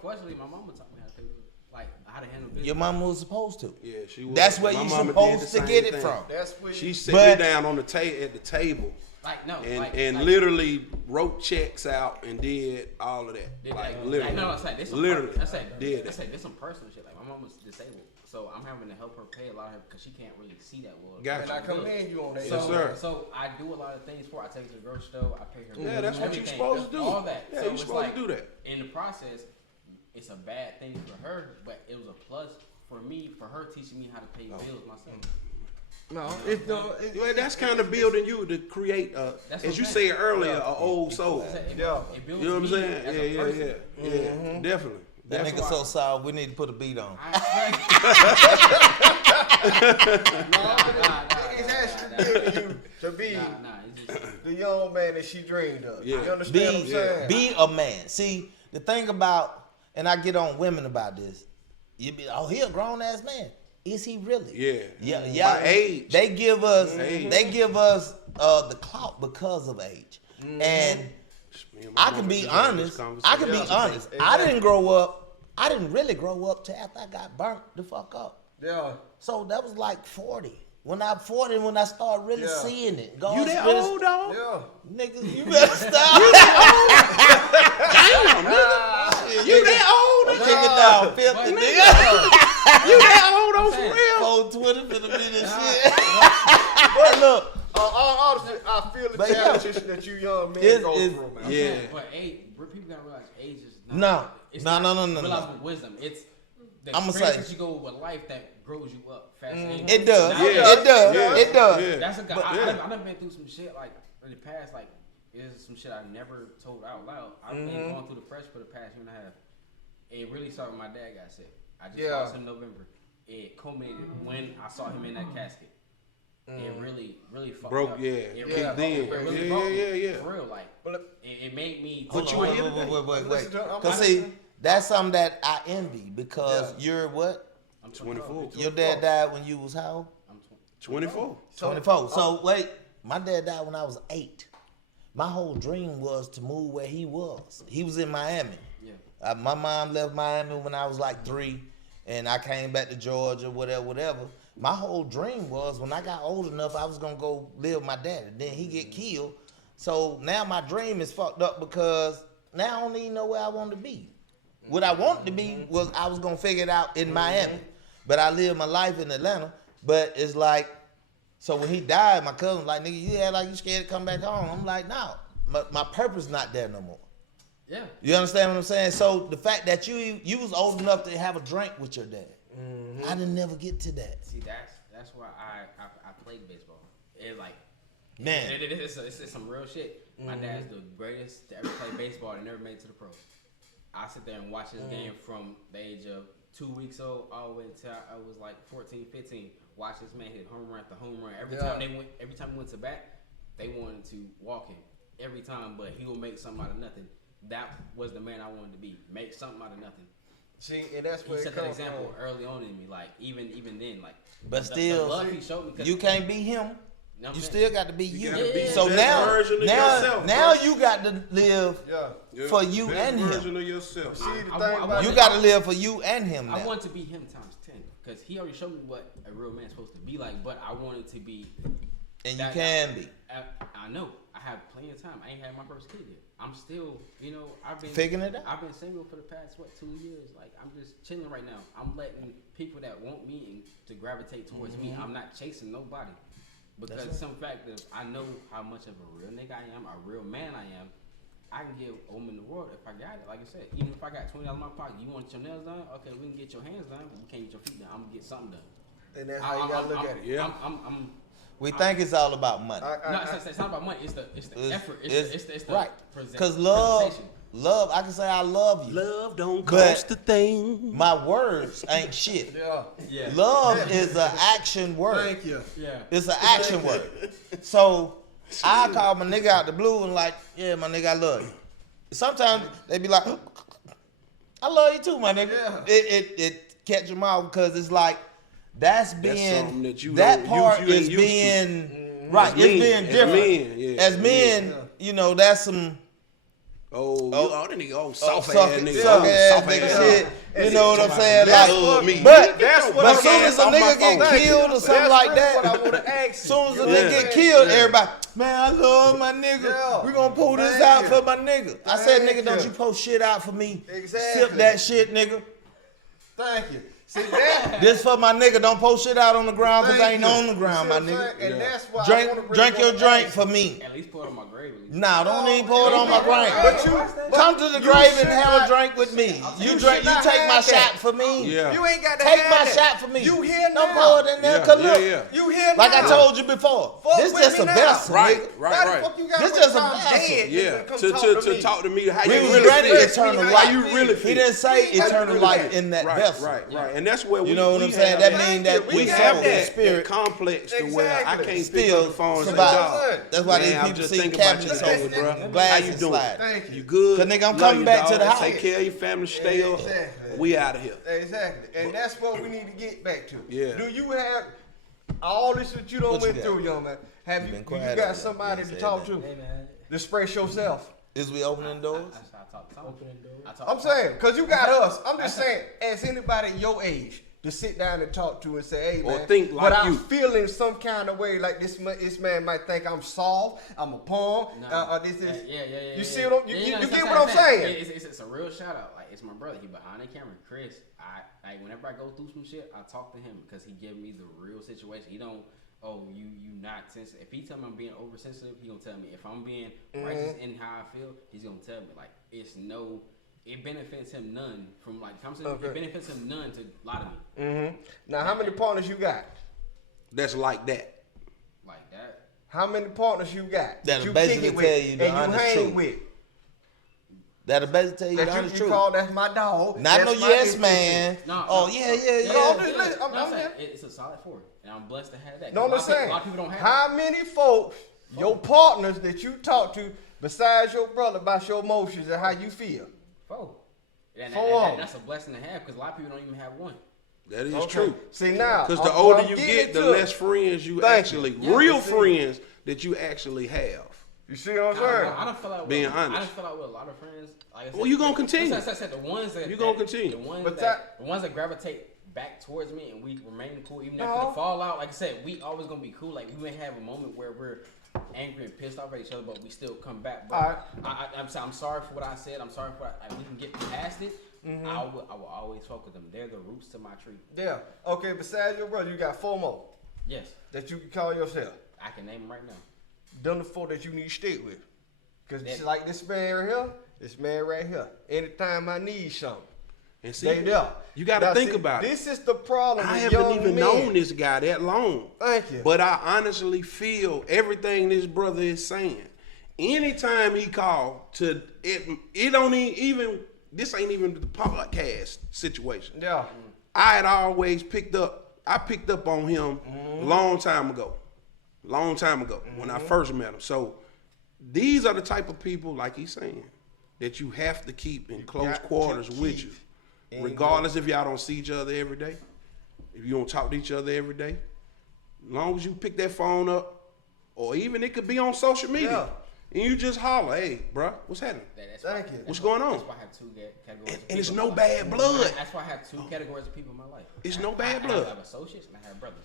Fortunately, my mama taught me how to pay bills, like how to handle business. Your mama was supposed to. Yeah, she was. That's where My you mama did supposed the to same get it thing. from. That's where She you set But- me down on the at the table Like no, and literally wrote checks out and did all of that. Literally, no, I say this. Literally, I say did I say this some personal shit. Like my mom was disabled, so I'm having to help her pay a lot of her because she can't really see that well. Gotcha. And I commend you on that. Yes, sir. So I do a lot of things for her. I take her to the grocery store. I pay her. Yeah, that's what you're everything, supposed to do. All that. Yeah, so you're it's supposed like, to do that. In the process, it's a bad thing for her, but it was a plus for me, for her teaching me how to pay bills myself. No, Well, that's kind of building you to create, as you said earlier, an old soul. Yeah. It builds You know what I'm me saying? as a person. Yeah, definitely. That nigga so sour, we need to put a beat on. It's actually building you to be the young man that she dreamed of. Yeah. You understand what I'm saying? Be a man. See, the thing about, and I get on women about this, you be, oh, he a grown ass man. Is he really? Yeah. By age. They give us, Age. the clout because of age. And I can be honest. I can be honest. I didn't grow up. I didn't really grow up till after I got burnt the fuck up. Yeah. So that was like 40. When I started really seeing it. God You that really, old, dog? Yeah. Nigga, you better stop. Damn, nigga. You that old? Kick it down, 50, nigga. You that old on for real? 420 finna be this shit. But look, Honestly, I feel the But yeah. challenges that you young men It's- go it's- through, man. Yeah. But age, people gotta realize age is No. not. It's No, not no, no, no, realizable wisdom. It's the I'ma experience say- that you go with life that grows you up fast. it does. Now, It does. Yeah. It does. Yeah. That's a guy. Yeah. I've been through some shit like in the past. Like there's some shit I never told out loud. I've been going through the press for the past year and a half. It really started when my dad got sick. I just lost him in November. It culminated when I saw him in that casket. It really fucked Broke, up. yeah. It Kicked in. it really Yeah, broke me, yeah. For real, like it made me. But you Wait. here today? Listen to- I'm Cause see, that's something that I envy because you're what? I'm 24. Your dad died when you was how old? I'm 24. 24. So wait, my dad died when I was 8. My whole dream was to move where he was. He was in Miami. Yeah. My mom left Miami when I was like 3, and I came back to Georgia, whatever. My whole dream was when I got old enough, I was gonna go live with my daddy. Then he get killed. So now my dream is fucked up because now I don't even know where I want to be. What I wanted to be was I was gonna figure it out in Miami. But I lived my life in Atlanta. But it's like, so when he died, my cousin was like, nigga, you act like you scared to come back home. I'm like, no, my purpose not there no more. Yeah. You understand what I'm saying? So the fact that you was old enough to have a drink with your dad, I didn't never get to that. See, that's why I played baseball. It's like, Man. it's some real shit. My dad's the greatest to ever play baseball and never made it to the pros. I sit there and watch this game from the age of 2 weeks old all the way until I was like 14, 15. Watch this man hit home run after home run. Every time we went to bat, they wanted to walk him every time, but he will make something out of nothing. That was the man I wanted to be. Make something out of nothing. See, and that's where He it set that comes example from. early on in me. Like even then, like. But the still, love he showed me 'cause- you can't be him. No, You man. still got to be you. gotta be So the now, best version of yourself, now bro. you got to live Yeah. for you Best and him. version of yourself. See, the I thing want- about You it- got to live for you and him I now. wanted to be him times 10 because he already showed me what a real man's supposed to be like. But I wanted to be. And you that can guy. be. I know. I have plenty of time. I ain't had my first kid yet. I'm still, I've been Figuring it out. I've been single for the past 2 years. Like I'm just chilling right now. I'm letting people that want me and to gravitate towards me. I'm not chasing nobody because some fact that I know how much of a real nigga I am, a real man I am. I can give a woman the world if I got it. Like I said, even if I got $20 in my pocket, you want your nails done? Okay, we can get your hands done, but we can't get your feet done. I'm gonna get something done. And that's how you gotta look at it. Yeah. We think it's all about money. No, it's not about money. It's the effort. It's the right. present- Because presentation. love, I can say I love you. Love don't But- cost a thing. My words ain't shit. Yeah. Love is an action word. Thank you. Yeah. It's an action word. So I call my nigga out the blue and like, yeah, my nigga, I love you. Sometimes they be like, I love you too, my nigga. Yeah. It catch them out because it's like that's something being that you that don't- part you ain't is used to. being right. As It's men, being as different. men, yeah, As as men, men. that's some that nigga, soft suck ass it, nigga. suck ass Soft nigga ass shit. nigga. You know what I'm saying? That's Like, what me. but That's what but I'm as soon as a saying. nigga get Thank you. killed or something like That's really that, what I wanna ask you. as soon as a Yeah. nigga get killed, Yeah. everybody, man, I love my nigga. Yeah. We gonna pull this Thank out you. for my nigga. I said, Thank nigga, don't you. you post shit out for me. Exactly. Sip that shit, nigga. Thank you. See that? This for my nigga. Don't post shit out on the ground because I ain't Thank you. on the ground, You my see what I'm nigga. saying? And that's why I Drink wanna really your wanna drink ask for you. me. At least put it on my grave. At least. Nah, don't even pour it on my drink. Come to the you grave should and have a not- drink with me. You should drink. You not take my have that. shot for me. Yeah. You ain't got to Take have my that. shot for me. You here Don't now. pour it in there. Yeah, Cause yeah, look, yeah. You here like now. I told you before, Fuck this with just me a now. vessel, Right, nigga. Why right, the right. fuck you got This to just a come vessel. dead Yeah, to come to talk to me how We you was really granted feel. eternal How life. you really He feel. didn't say How you eternal really life feel. in that Right, vessel. right, and that's where You know what I'm saying? have That means that We we have soul that and that spirit complex to where I Exactly. can't pick still up the phone and say, survive. dog, That's why man, these I'm people just see thinking about you cabinets today, over, bro. glass How you and doing? slide. Thank you. You good? 'Cause nigga, I'm Love coming you, back dog. to the house. Take care of your family, stay up. Exactly. We out of here. Exactly. And that's what we need to get back to. Yeah. Do you have all this that you don't What you went got? through, young man? Have You you, been do you quiet got over somebody there. to You talk said to? Hey man, To express yourself? Is we opening doors? that's how I talk to Opening doors. I talk. I'm saying, because you got us. I'm just saying, as anybody your age, to sit down and talk to and say, hey, Or man, think like but I'm you. feeling some kind of way, like this man might think I'm soft, I'm a pawn, or this is. Yeah. You see what I'm, you understand get what I'm saying? It's a real shout out. Like, it's my brother. He behind the camera, Chris. I whenever I go through some shit, I talk to him because he give me the real situation. He don't. Oh, you not sensitive. If he tell me I'm being oversensitive, he gonna tell me. If I'm being righteous in how I feel, he's gonna tell me. Like, it's no. It benefits him none from like conversation. Okay. It benefits him none to lie to me Now, how many partners you got? That's like that. like that. How many partners you got? That'll you basically kick it tell with you the and you honest hang truth. with. That'll basically tell you the That honest you truth. call that's my dog. Not that's no my yes intuition. man. No, Oh no, yeah, no. yeah. No, I'm yeah. just listen, I'm saying, here. it's a solid 4, and I'm blessed to have that. No, I'm just a saying. lot of people don't have How many folks, your partners that you talk to, besides your brother, about your emotions and how you feel? that. 4. And Four. that's a blessing to have because a lot of people don't even have one. That is Okay. true. See now, Because the I'm- older I'm you getting get, the to less it. friends you Thank actually, you. Yeah, real see. friends that you actually have. You see what I'm I saying? don't feel like Being I honest. don't feel like with a lot of friends. Like I said, Well, you gonna continue. As I said, the ones that You gonna continue. The ones But that the ones that gravitate back towards me and we remain cool even after No. the fallout. Like I said, we always gonna be cool. Like we may have a moment where we're angry and pissed off at each other, but we still come back. But Alright. I'm sorry for what I said. I'm sorry for what we can get past it. Mm-hmm. I will always fuck with them. They're the roots to my tree. Yeah. Okay, besides your brother, you got 4 more Yes, that you can call yourself. I can name them right now. Them the 4 that you need to stick with. Because Yeah. like this man right here, this man right here. Anytime I need something, And see, they there. you got to Now, think see, about it. This is the problem I with haven't young even men. known this guy that long. Thank you. But I honestly feel everything this brother is saying. Anytime he called to it don't even this ain't even the podcast situation. Yeah. I had always picked up on him long time ago when I first met him. So these are the type of people, like he's saying, that you have to keep in close got to quarters with keep you. in Regardless if y'all don't see each other every day, if you don't talk to each other every day, as long as you pick that phone up, or even it could be on social media, and you just holler, hey, bruh, what's happening? That's Thank why, you. that's What's why- going on? That's why I have 2 categories. And it's of no people in my bad life. blood. That's why I have 2 categories of people in my life. It's I- no bad I blood. have associates and I have brothers.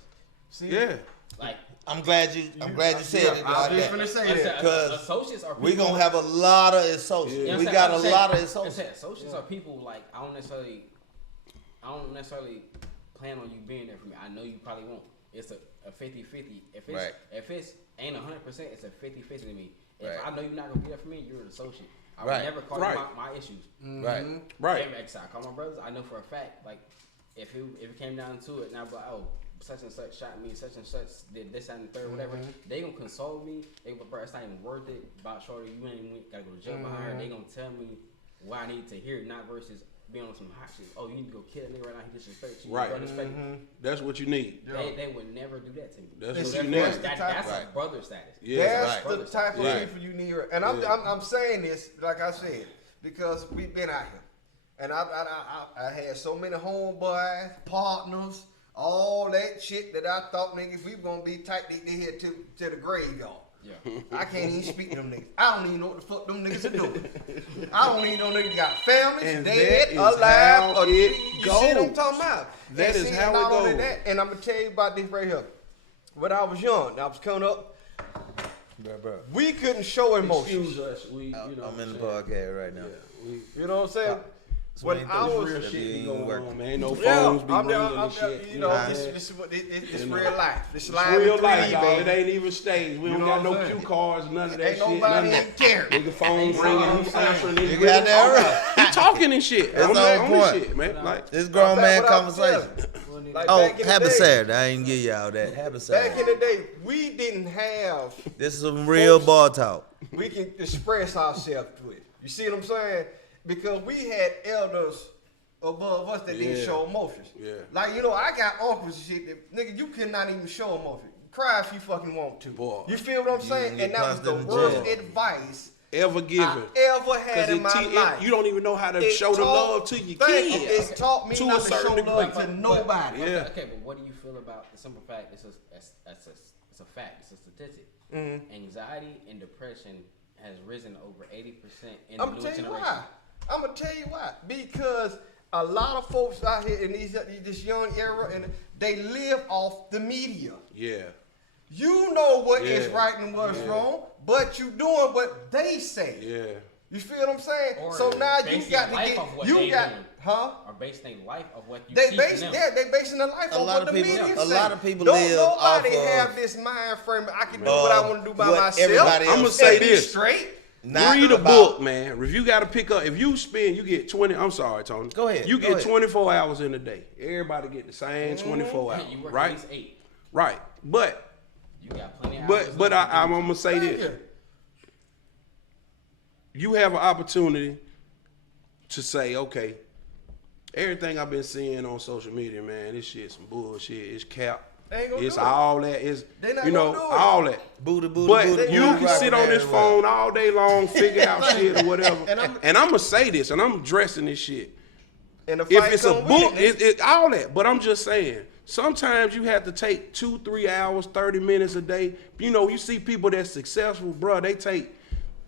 See? Yeah. Like I'm glad you said it I like was just that. finna say that. Because associates are people. We gonna have a lot of associates. You know We what got I'm a saying? lot of I'm saying associates. associates are people like I don't necessarily plan on you being there for me. I know you probably won't. It's a 50-50. If it's ain't 100%, it's a 50-50 to me. If Right. I know you're not gonna be there for me, you're an associate. I Right. would never call Right. you my issues. Right. Right. Every I call my brothers. I know for a fact, like if it came down to it, and I'd be like, oh, such and such shot me, such and such did this, that, and the third, whatever. They gonna console me. They gonna, bro, it's not even worth it. About shorty, you ain't even gotta go to jail behind her. They gonna tell me what I need to hear, not versus being on some hot shit. Oh, you need to go kill a nigga right now. He disrespects you. Right. You disrespect That's what you need. They would never do that to me. That's It's what you that's need. the type That's Right. a brother status. Yeah. That's right. the type of Right. people you need. And I'm saying this, like I said, because we've been out here. And I had so many homeboys, partners, all that shit that I thought, nigga, if we gonna be tight, they head to the graveyard. Yeah. I can't even speak to them niggas. I don't even know what the fuck them niggas are doing. I don't even know niggas got families, And dead, that is alive, how or it you see what I'm goes. talking about? That And is see, how not it only goes. that, and I'm gonna tell you about this right here. When I was young, I was coming up, Bro. we couldn't show emotions. Excuse us. We, you know I'm in the what I'm saying? podcast right now. Yeah, we, You know what I'm saying? When I There's was real shit be going working. on, man. Ain't no yeah, phones be I'm ringing there, and shit. you know, it's it's You know. real life. It's real live in life, 3D, dog. It baby. ain't even staged. We You don't know got what no I'm cue saying? cards, none of that Ain't shit. nobody None of ain't that. caring. Nigga phone You know ringing, what I'm who's saying? answering You nigga. got that right. He talking and shit. That's I'm the on whole this point. shit, man. Like, This grown Back man what I was conversation. telling you. Like Oh, back in the happy day- Saturday. I ain't give y'all that. Happy Back in Saturday. the day, we didn't have, This is some real ball talk. we can express ourselves to it. You see what I'm saying? Because we had elders above us that didn't Yeah. show emotions. Yeah. Like, you know, I got uncles and shit that, nigga, you cannot even show emotion. Cry if you fucking want to. Boy. You feel what I'm saying? get And that was the punched in the worst jail. advice ever given. I ever had in my life. You don't even know how to It show the taught- love to your thank you. kids. It taught me To not a to show certain love degree. to nobody. Yeah. Okay, but what do you feel about the simple fact? It's a fact. It's a statistic. Mm-hmm. Anxiety and depression has risen over 80% in I'm the gonna new tell you generation. why. I'm gonna tell you why. Because a lot of folks out here in this young era, and they live off the media. Yeah. You know what is Yeah. right and what's Yeah. wrong, but you doing what they say. Yeah. You feel what I'm saying? Or So now you basing got to life get, off what you they got, doing. huh? Are basing their life of what you They see base, them. yeah, they basing their life A on lot what of the people- media a say. lot of people Don't live nobody off of, have this mind frame. I can do what I want to do by what myself. everybody else I'ma and say be this. straight. Not Read a about- book, man. If you got to pick up, if you spend, you get 20. I'm sorry, Tony. Go ahead, You go get ahead. 24 hours in a day. Everybody get the same 24 hours, You work at right? least 8. Right. But You got plenty of hours. but left to I'm do. gonna say Thank this. you. You have an opportunity to say, okay, everything I've been seeing on social media, man, this shit some bullshit. It's cap. Ain't gonna It's do it. all that. It's They not you know gonna do it. all that. Booty, booty, But booty, you booty, can sit on this rock and phone all day long, figure out shit or whatever. And And I'm- I'm gonna say this, and I'm addressing this shit. And the If fight it's a come with book, it, it all that. But I'm just saying, sometimes you have to take 2-3 hours, 30 minutes a day. You know, you see people that's successful, bro. They take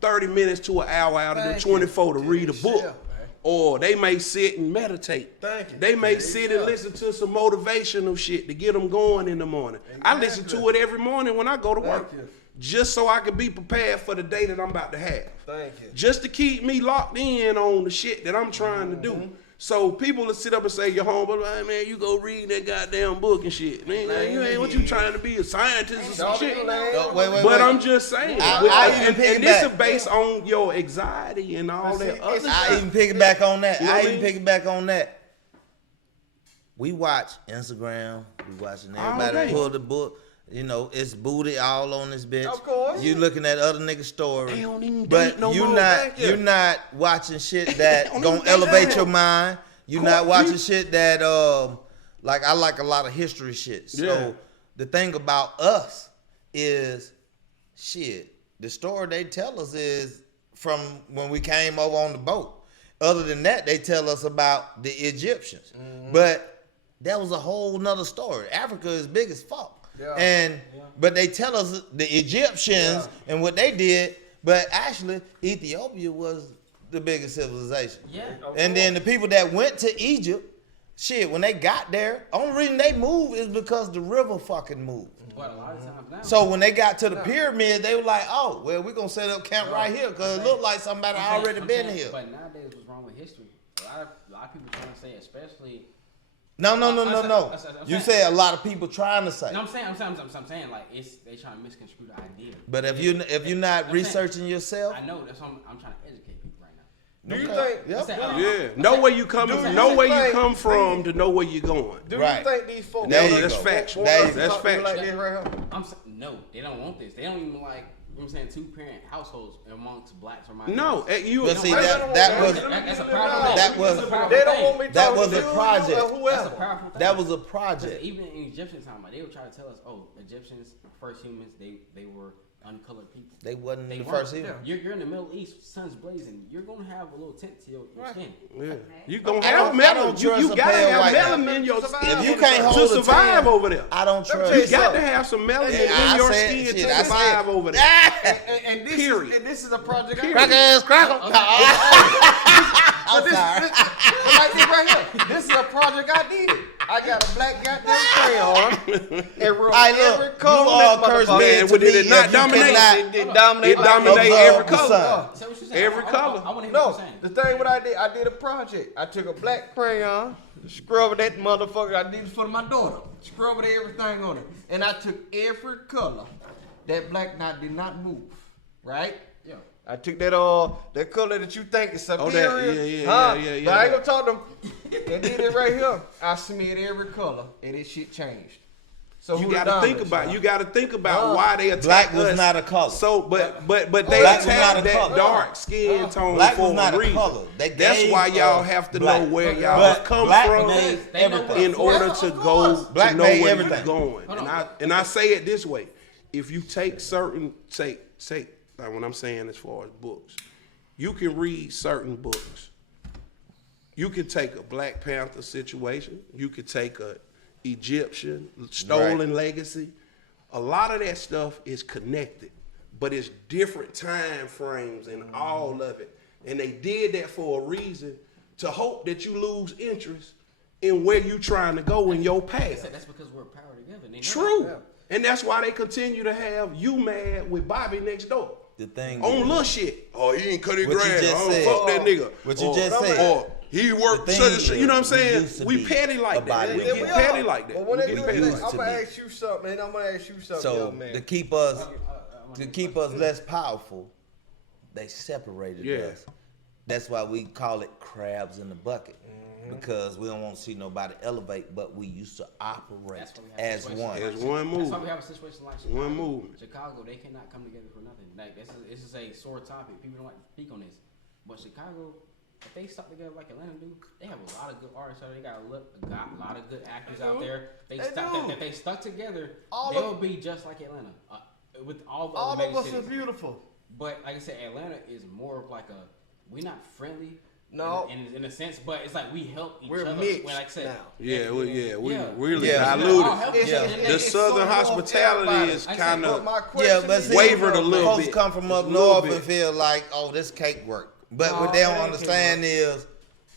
30 minutes to an hour out of the Thank you. 24 to read a book. yourself, man. Or they may sit and meditate. Thank you. They may To sit yourself. and listen to some motivational shit to get them going in the morning. I listen to it every morning when I go to work. Thank you. Just so I can be prepared for the day that I'm about to have. Thank you. Just to keep me locked in on the shit that I'm trying to do. So people will sit up and say, your homeboy, hey, man, you go read that goddamn book and shit. Man, you ain't what you trying to be, a scientist or some Don't shit. be lame. No, wait. But I'm just saying. I even and pick it this is back. based on your anxiety and all But see, that other it's- I shit. even piggyback on that. You know I what I even mean? piggyback on that. We watch Instagram. We watching everybody day. pull the book. You know, it's booty all on this bitch. Of course. You looking at other niggas' story. They don't even but date no you more. not Thank you. you're not watching shit that don't gonna even date elevate no your more. mind. You're not watching shit that like I like a lot of history shit. So Yeah. the thing about us is shit. The story they tell us is from when we came over on the boat. Other than that, they tell us about the Egyptians. But that was a whole nother story. Africa is big as fuck. Yeah. But they tell us the Egyptians and what they did, but actually Ethiopia was the biggest civilization. Yeah. And then the people that went to Egypt, shit, when they got there, only reason they moved is because the river fucking moved. But a lot of times now. So when they got to the pyramid, they were like, oh, well, we're going to set up camp right here because it looked like somebody already been here. But nowadays, what's wrong with history? A lot of people trying to say, especially. No. I'm You saying- say a lot of people trying to say. No, I'm saying like they trying to misconstrue the idea. But if you're not I'm saying- researching yourself, I know that's what I'm trying to educate people right now. Do you Okay. think? Yep. I'm saying, Yeah. Know where you come know where you come from to know where you're going. Do Right. you think these folks? There you That's go. factual. There you That's talk to you factual. like this right here? no, they don't want this. They don't even like. You know what I'm saying, 2-parent households amongst blacks or minorities. No, you. but see Wait, that wait, that wait, was wait. That's a powerful thing. That was- That's a powerful They don't thing. want me That talking was to a you project. or That's a whoever. powerful thing. that was a Because project. even in Egyptian time, like, they would try to tell us, oh, Egyptians, first humans, they were uncolored people. They wasn't in the weren't. first era. You're in the Middle East, sun's blazing. You're gonna have a little tint to your skin. Yeah. You gonna I have don't melanin. trust You a gotta pale have white melanin in your If skin. If you can't hold to a survive 10, over there. I don't trust. You got to have some melanin Yeah, in your I said- skin shit, to I survive said- over there. And this Period. This is a project. Cracker ass cracker. But like this right here. This is a project I did. I got a black goddamn crayon and wrote I every look, you color all on that cursed motherfucker. man Man, to would me it if not you dominate? cannot It dominate. It dominate observe every the color. sun. Say what you're saying. Every color. I want to hear No, what you're saying. the thing what I did a project. I took a black crayon, scrubbed that motherfucker. I did it for my daughter. Scrubbed everything on it, and I took every color. That black knot did not move, right? Yeah. I took that color that you think is superior. yeah, But I ain't gonna talk to them. And did it right here. I smeared every color, and this shit changed. So You who got to think about why they attack Black was us. not a color. So, but they Black was attack not a that color. dark skin tone Black for was not a a reason. color. They That's gave why y'all us have to black. know where y'all But come black from made They know everything. in order Yes, to of go course. Black to know made where everything. you're going. And I say it this way: if you take certain say like what I'm saying as far as books, you can read certain books. You can take a Black Panther situation. You could take a Egyptian stolen legacy. A lot of that stuff is connected, but it's different time frames and all of it. And they did that for a reason, to hope that you lose interest in where you trying to go in your Like I path. said, that's because we're power together. And they know True. that. And that's why they continue to have you mad with Bobby next door. The thing On is- little shit. Oh, he ain't cut his What you grass. just Oh, said. fuck that nigga. What you Or- just said. Or he worked The such and thing such. You know what I'm is, we saying? used to We be petty like a that. body We together. get petty like that. But when We they get do petty that, used I'm to gonna be. ask you something, man. I'm gonna ask you something, So young man. to keep us less powerful, they separated Yeah. us. That's why we call it crabs in the bucket. Because we don't want to see nobody elevate, but we used to operate That's why we have as situations one. As like- one That's move. why we have a situation like Chicago. One movement. Chicago, they cannot come together for nothing. Like this is a sore topic. People don't like to speak on this, but Chicago, if they stuck together like Atlanta do, they have a lot of good artists out there. They got a lot of good actors out there. They do. If they stuck together, All they'll of- be just like Atlanta. With all the All other of major us are cities. beautiful. But like I said, Atlanta is more of like a we're not friendly. No. in a sense, but it's like we help each We're other. mixed Well, like I said, now. Yeah, we Yeah. really Yeah. diluted. All help each Yeah. other. The It's southern so more hospitality everybody. is Like I said, kind But of my Yeah, question but is, see, wavered a little folks bit. come from Just up a little north bit. and feel like, oh, this cake work. But No, what they don't it ain't understand is,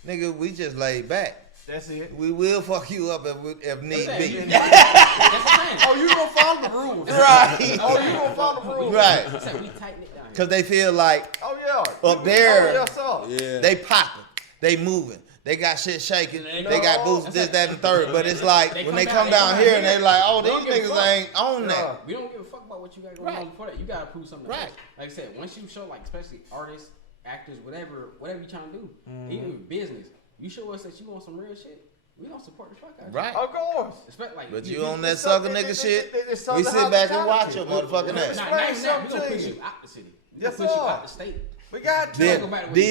nigga, we just laid back. That's it. We will fuck you up if need That's be. it. That's the thing. Oh, you gonna follow the rules? Right. Oh, you gonna follow the rules? Right. I said we tighten it down here. Because they feel like Oh yeah. Up there. Oh, yes, sir. yeah. they popping, they moving, they got shit shaking, No. they got boots, this, that, and the third. But it's like They when come they down- come they down come here down and they here. like, oh, They don't these give a niggas fuck. ain't on that. We don't give a fuck about what you got going Right. on before that. You gotta prove something. Right. First. Like I said, once you show, like especially artists, actors, whatever you trying to do, Mm-hmm. even with business, you show us that you want some real shit. We don't support the fuck out of you. Right. Of course. Especially like But you you on that it's sucker something- nigga it- shit, it's we something sit back and watch your hospitality. motherfucking Nah, ass. not even that. We something gonna to push you. you out the city. We Yes, gonna push you sir. out the state. We got to. Then Talk about it when you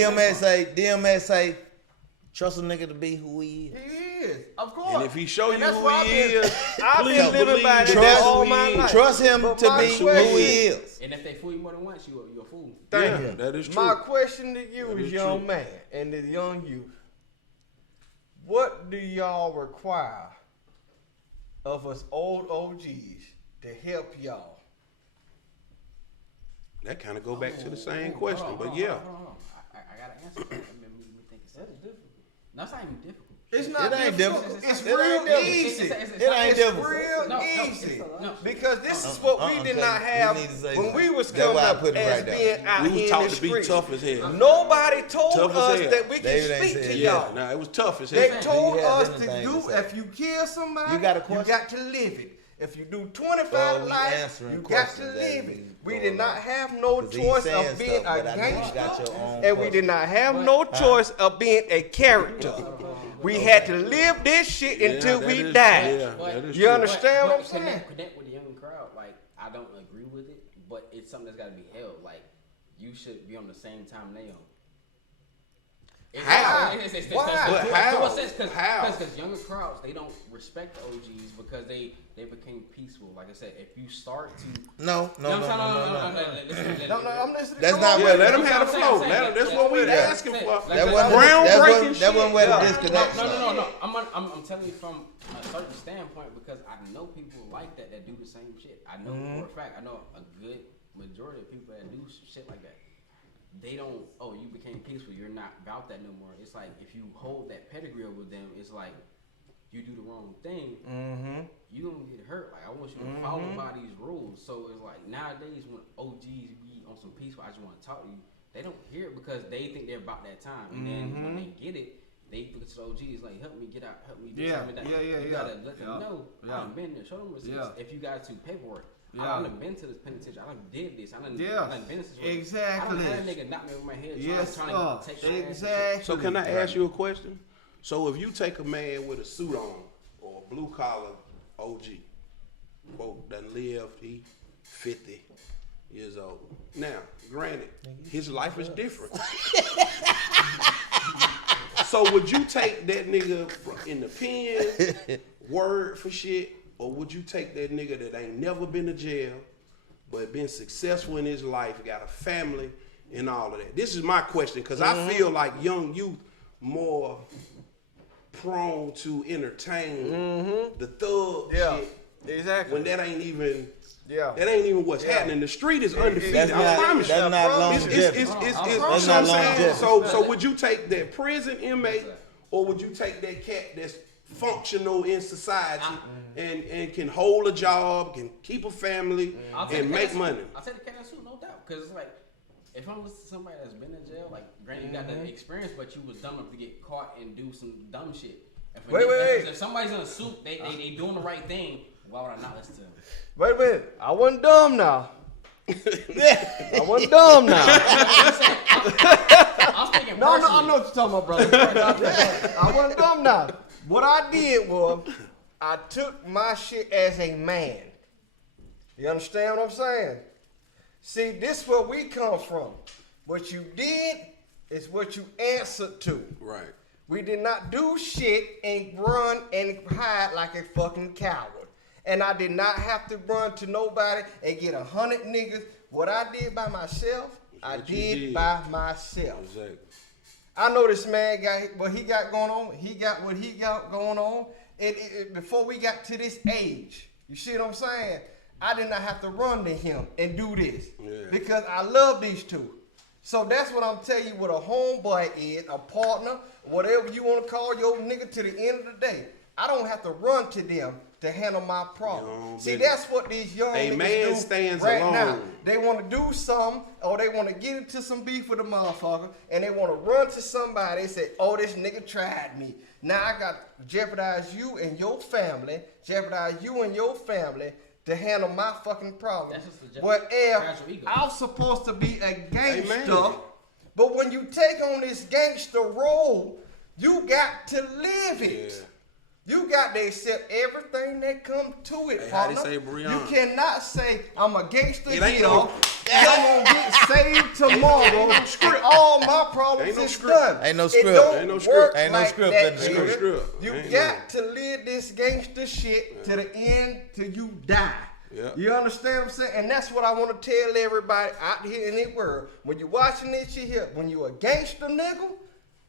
DMS say, trust a nigga to be who he is. He is, of course. And if he show you that's who why he is, I've please been living believe by that that that's all who my he life. is. Trust him But to my be who question- he is. And if they fool you more than once, you a fool. Thank Yeah, you. that is true. My question to you That is is young true. man and the young youth. What do y'all require of us old OGs to help y'all? That kind of go back to the same Hold question, on, but hold yeah. on. I gotta answer that. That made me think it's difficult. No, it's not even difficult. It's not It ain't difficult. difficult. It's It ain't real difficult. easy. It ain't difficult. real No, easy. no. Because this is what we did not You have need to say when something. we was That's coming why I up put it as right there. being out We here was in taught the to be streets. tough as hell. Nobody told Tough as us hell. that we can David ain't speak said to yeah. y'all. Nah, it was tough as They hell. told Do you have us to anything do to say? if you kill somebody, You got a question? got to live it. If you do 25 Well, we lives, answering you got to questions live as it. we We go did not along. have no 'Cause he's choice saying of being stuff, a but I know you got gangster, your own and we did not have no choice of being a character. We had to live this shit until that we is- died. Yeah, that is You true. understand what I'm saying? Connect with the young crowd. Like I don't agree with it, but it's something that's got to be held. Like you should be on the same time they on. How? How? How? Because younger crowds, they don't respect the OGs because they became peaceful. Like I said, if you start to No. I'm listening. That's not Yeah, what. let them have the flow. That's what we asking for. That Groundbreaking shit. wasn't where the disconnect. No. I'm telling you from a certain standpoint because I know people like that do the same shit. I know for a fact. I know a good majority of people that do shit like that. They don't. Oh, you became peaceful. You're not about that no more. It's like if you hold that pedigree over them, it's like you do the wrong thing. You gonna get hurt. Like I want you to follow by these rules. So it's like nowadays when OGs be on some peaceful, I just want to talk to you. They don't hear it because they think they're about that time, and then when they get it, they look to the OGs like, help me get out, help me do something. You gotta let them know. I've been there. Show them receipts. If you got to paperwork. I done been to this penitentiary. I done did this. I done been this way. Exactly. I done had a nigga knock me over my head. Trying to take exactly. So can I ask you a question? So if you take a man with a suit on or a blue collar OG, quote, done lived, he 50 years old. Now, granted, his life is different. So would you take that nigga in the pen, word for shit, or would you take that nigga that ain't never been to jail, but been successful in his life, got a family, and all of that? This is my question, because I feel like young youth more prone to entertain the thug shit. Exactly. When that ain't even what's happening. The street is undefeated. I promise you. That's not longevity. It's not longevity. So would you take that prison inmate, or would you take that cat that's functional in society and can hold a job, can keep a family, and make money? I'll take the cat in suit, no doubt. Because it's like, if I'm listening to somebody that's been in jail, like, granted, you got the experience, but you was dumb enough to get caught and do some dumb shit. If somebody's in a suit, they doing the right thing, why would I not listen to them? Wait a minute. I wasn't dumb now. I wasn't dumb now. I'm speaking No, personally. I know what you're talking about, brother. I wasn't dumb now. What I did was, I took my shit as a man. You understand what I'm saying? See, this is where we come from. What you did is what you answered to. Right. We did not do shit and run and hide like a fucking coward. And I did not have to run to nobody and get 100 niggas. What I did by myself, I did by myself. Exactly. I know this man got what he got going on. He got what he got going on. Before we got to this age, you see what I'm saying? I did not have to run to him and do this because I love these two. So that's what I'm telling you what a homeboy is, a partner, whatever you want to call your nigga to the end of the day. I don't have to run to them to handle my problem. See, that's what these young niggas do stands right alone. now. They want to do something, or they want to get into some beef with a motherfucker, and they want to run to somebody and say, oh, this nigga tried me. Now I got to jeopardize you and your family, to handle my fucking problem. That's just the What else? ego. I'm supposed to be a gangster, but when you take on this gangster role, you got to live it. Yeah. You got to accept everything that come to it, partner. How they say, Breon? You cannot say, I'm a gangster It ain't here, no- I'm going to get saved tomorrow, and all my problems Ain't no is script. done. Ain't no It script. don't Ain't no work script. Ain't no like script that, in the nigga. script. You Ain't got to live this gangster shit to the end till you die. Yeah. You understand what I'm saying? And that's what I want to tell everybody out here in the world. When you're watching this shit here, when you a gangster nigga,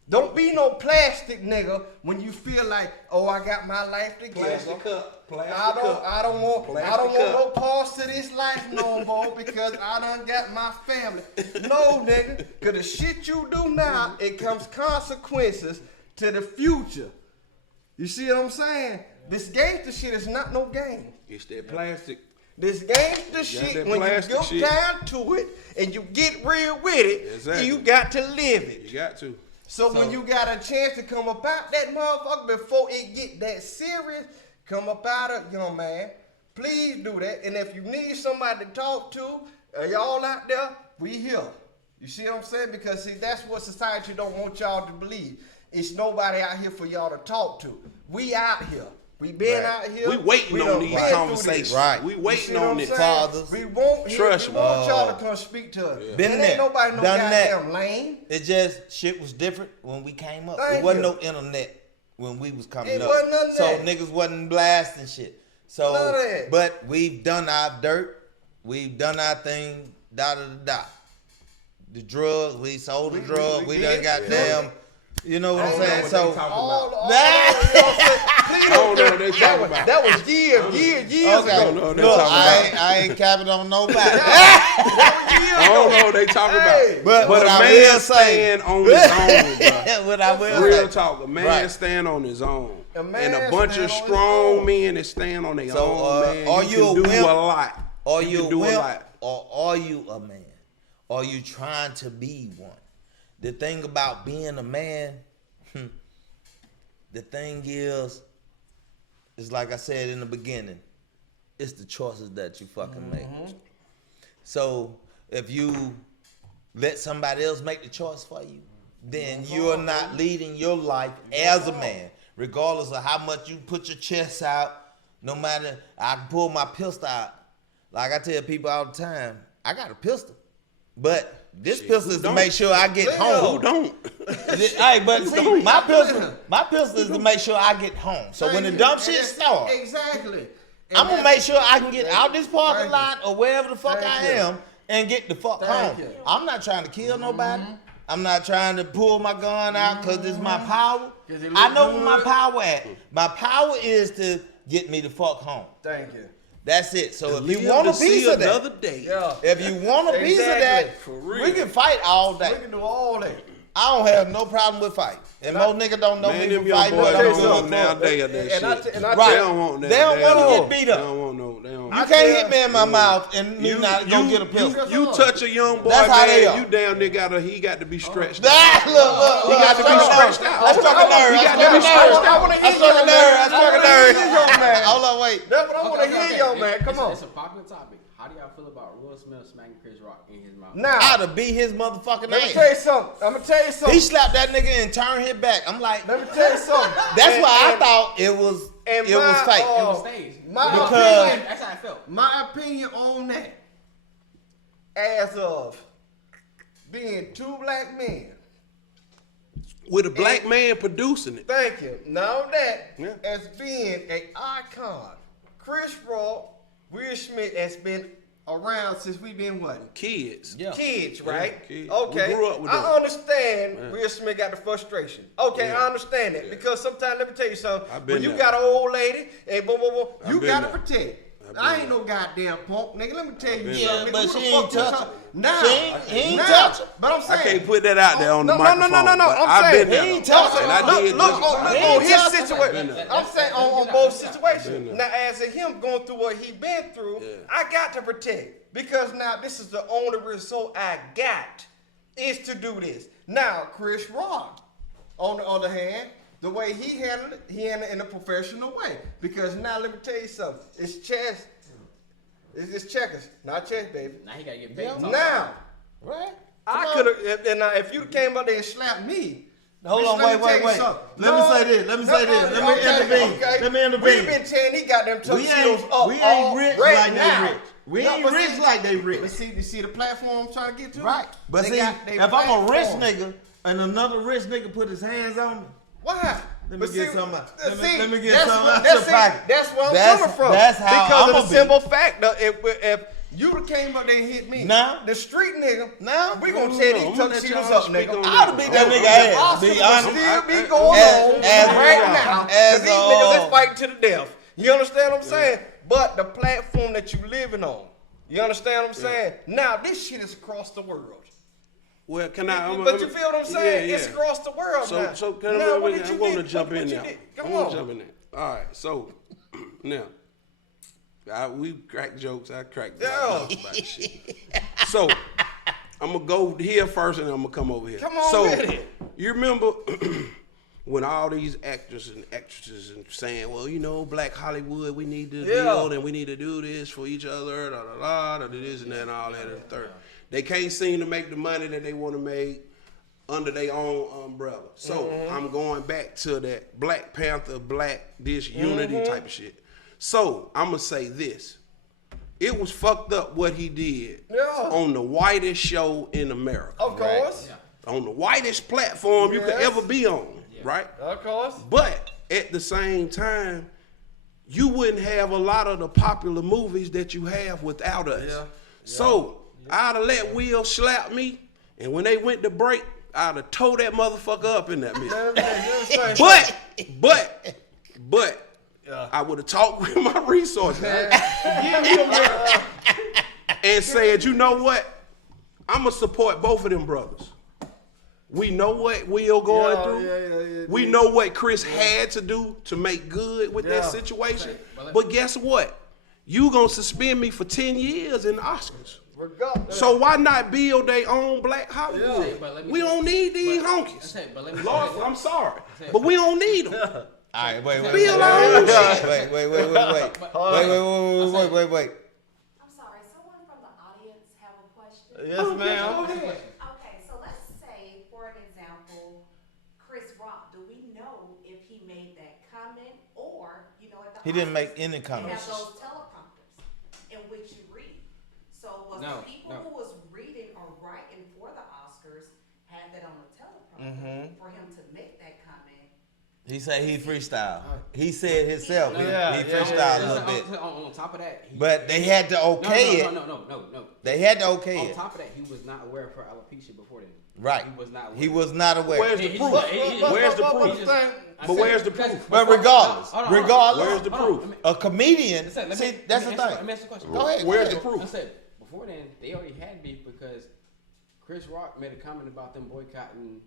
don't be no plastic nigga when you feel like, oh, I got my life together. Plastic cup. I don't want no parts to this life no more because I done got my family. No, nigga, cause the shit you do now, it comes consequences to the future. You see what I'm saying? This gangster shit is not no game. It's that plastic. This gangster shit, when you go down to it and you get real with it, you got to live it. You got to. So when you got a chance to come up out that motherfucker before it get that serious, come up out of it, young man. Please do that. And if you need somebody to talk to, y'all out there, we here. You see what I'm saying? Because see, that's what society don't want y'all to believe. It's nobody out here for y'all to talk to. We out here. We been Right. out here. We waiting on done these been through conversations. this. Right. We You see waiting what on I'm this. saying? Fathers. We want, Trust we me. want y'all to come speak to us. Been and there, ain't nobody no done that. goddamn lame. It just shit was different when we came up. Thank It wasn't you. no internet when we was coming It up. wasn't none of so that. niggas wasn't blasting shit. So, None of that. but we've done our dirt. We've done our thing. Da da da da. The drugs, we sold the drugs. We done did. goddamn. You know what I'm saying? what So they talking All, about. all, I don't know what they talking about. That was years okay, ago. know what they look, talking about. I ain't capping on nobody. I don't know what they talking Hey, about. but But what a I man will say, stand on his own, bro. what I will Real say, talk, a man Right. stand on his own. A man And a bunch stand of on his strong own. men that stand on their So, own, man. are you you a can do wimp? a lot. Are you you can a do a wimp lot. or are you a man? Are you trying to be one? The thing about being a man, the thing is like I said in the beginning, it's the choices that you fucking make. So if you let somebody else make the choice for you, then you're not leading your life as a man, regardless of how much you put your chest out. No matter, I can pull my pistol out. Like I tell people all the time, I got a pistol, but this pistol is to make sure I get home. Who don't? Hey, but see, my pistol is to make sure I get home. So when the dumb shit starts, Exactly. I'm gonna make sure I can get out this parking Thank lot or wherever the fuck Thank I you. am and get the fuck Thank home. you. I'm not trying to kill nobody. I'm not trying to pull my gun out because it's my power. 'Cause it look I know where my good. power at. My power is to get me the fuck home. Thank you. That's it. So if Live you want a to piece see of that, another day. Yeah. if you want a piece of Exactly. that, For real. we can fight all day. We can do all that. I don't have no problem with fight. And most niggas don't know Man, me them from young fighting, boys but I'm don't good want for it. nowadays of that And shit. I Right. They don't want that. They don't want to don't- get beat They up. don't want no. They don't. You can't hit me in my mouth and me not go get a pistol. You touch a young boy, That's how they man. are. You damn nigga he got to be stretched. out. That look, He got to be I struck a stretched out. nerve. I struck a nerve. He I got struck to a be nerve. stretched out. I struck a nerve. I struck a nerve. Hold on, wait. That's what I want to hear, young man. Come on. It's a popular topic. How do y'all feel about Will Smith smacking Chris Rock in his mouth? Now, I'd have beat his motherfucking let me tell ass. you something. I'm gonna tell you He something. slapped that nigga and turned his back. I'm like, Let me tell you something. that's why I And- thought it was and it was my, fake. It was staged. My Because- opinion, That's how I felt. my opinion on that, as of being two black men. With a black man producing it. Thank you. Now that, Yeah. as being an icon, Chris Rock, Will Smith has been around since we've been what? Kids. Yeah. Kids, right? kids. Okay. We grew up with them. I understand Yeah. Will Smith got the frustration. Okay, Yeah. I understand that. Yeah. Because sometimes, let me tell you something. I've been When you there. got an old lady and boom, boom, boom, I've you been got to there. protect. I've been I ain't there. no goddamn punk, nigga. Let me tell you been Yeah, something. but nigga. Who she the ain't fuck you touch talking- her. Now, He ain't now, touch her. But I'm I saying. can't put that out there on the No, microphone. no. but I'm I've saying been there. he ain't though. touching And her. I did Look just- on his touching her. situation. Been there. I'm saying on both situations. Now, as of him going through what he been through, Yeah. I got to protect because now this is the only result I got is to do this. Now, Chris Rock, on the other hand, the way he handled it in a professional way. Because now, let me tell you something. It's chess. It's checkers, not chess, baby. Now he gotta get paid. Now, Right? I could have, and now if you came up there and slapped me. Hold bitch, on, let me wait. tell you something. Let me say this. Let me intervene. Let me intervene. We've been tearing these goddamn tuxedos up we all ain't rich right like now. they rich. We No, ain't but rich see- like they But rich. see, you see the platform I'm trying to get to? Right. But They see, got they if I'm a rich platform. nigga and another rich nigga put his hands on me, Why? let me But get see, some out. see, Let me get that's some what- out your that's it. pocket. That's where I'm That's- coming from. that's how because I'ma of the be. simple fact that if you done came up there and hit me, Now? the street nigga, Now? we gonna No, tear no, these I'm gonna let tuxedos y'all up, speak nigga. on I'd have beat that nigga ass. Oscar Be will honest. still be I- going as- on as- right now. as, 'Cause these niggas is uh, fighting to the death. You understand what I'm saying? But the platform that you living on, you understand what I'm saying? Now this shit is across the world. Well, can I? But you feel what I'm saying? Yeah, It's yeah. across the world now. So can now, I, what did you want to do? jump What in you now. did? I Come want on. to jump in there. All right, so now we crack jokes. I crack jokes about shit. So I'm gonna go here first, and I'm gonna come over here. Come on so, with it. You remember when all these actors and actresses and saying, well, you know, Black Hollywood, we need to build and we need to do this for each other, da da da, da this and that, and all that and the third. They can't seem to make the money that they want to make. under their own umbrella. So I'm going back to that Black Panther, black this unity type of shit. So I'm gonna say this. It was fucked up what he did on the whitest show in America. Of course. On the whitest platform you could ever be on, right? Of course. But at the same time, you wouldn't have a lot of the popular movies that you have without us. So I'd have let Will slap me, and when they went to break, I'd have tore that motherfucker up in that bitch. but I would have talked with my resources and said, you know what? I'm going to support both of them brothers. We know what Will going through. We know what Chris had to do to make good with that situation. But guess what? You going to suspend me for 10 years in the Oscars. So why not build their own black Hollywood? We don't need these honkies. Lord, I'm sorry, but we don't need them. All right, wait. Build our own shit. Wait. I'm sorry, someone from the audience have a question? Yes, ma'am. Okay, so let's say, for an example, Chris Rock, do we know if he made that comment or, at the He didn't Oscars, make any they have comments. those teleprompters in which you read. So was the people who was reading or writing for the Oscars had that on a teleprompter for him to make that comment? He said he freestyle. He said himself. He freestyled a little bit. On top of that, But they had to okay it. No. They had to okay On it. top of that, he was not aware of her alopecia before then. Right. He was not aware. He was not aware. Where's the proof? Where's the proof? But where's the proof? But regardless, Where's the proof? a comedian. Listen, See, that's the thing. Let me ask you a question. Go ahead. Where's the I proof? said before then they already had beef because Chris Rock made a comment about them boycotting.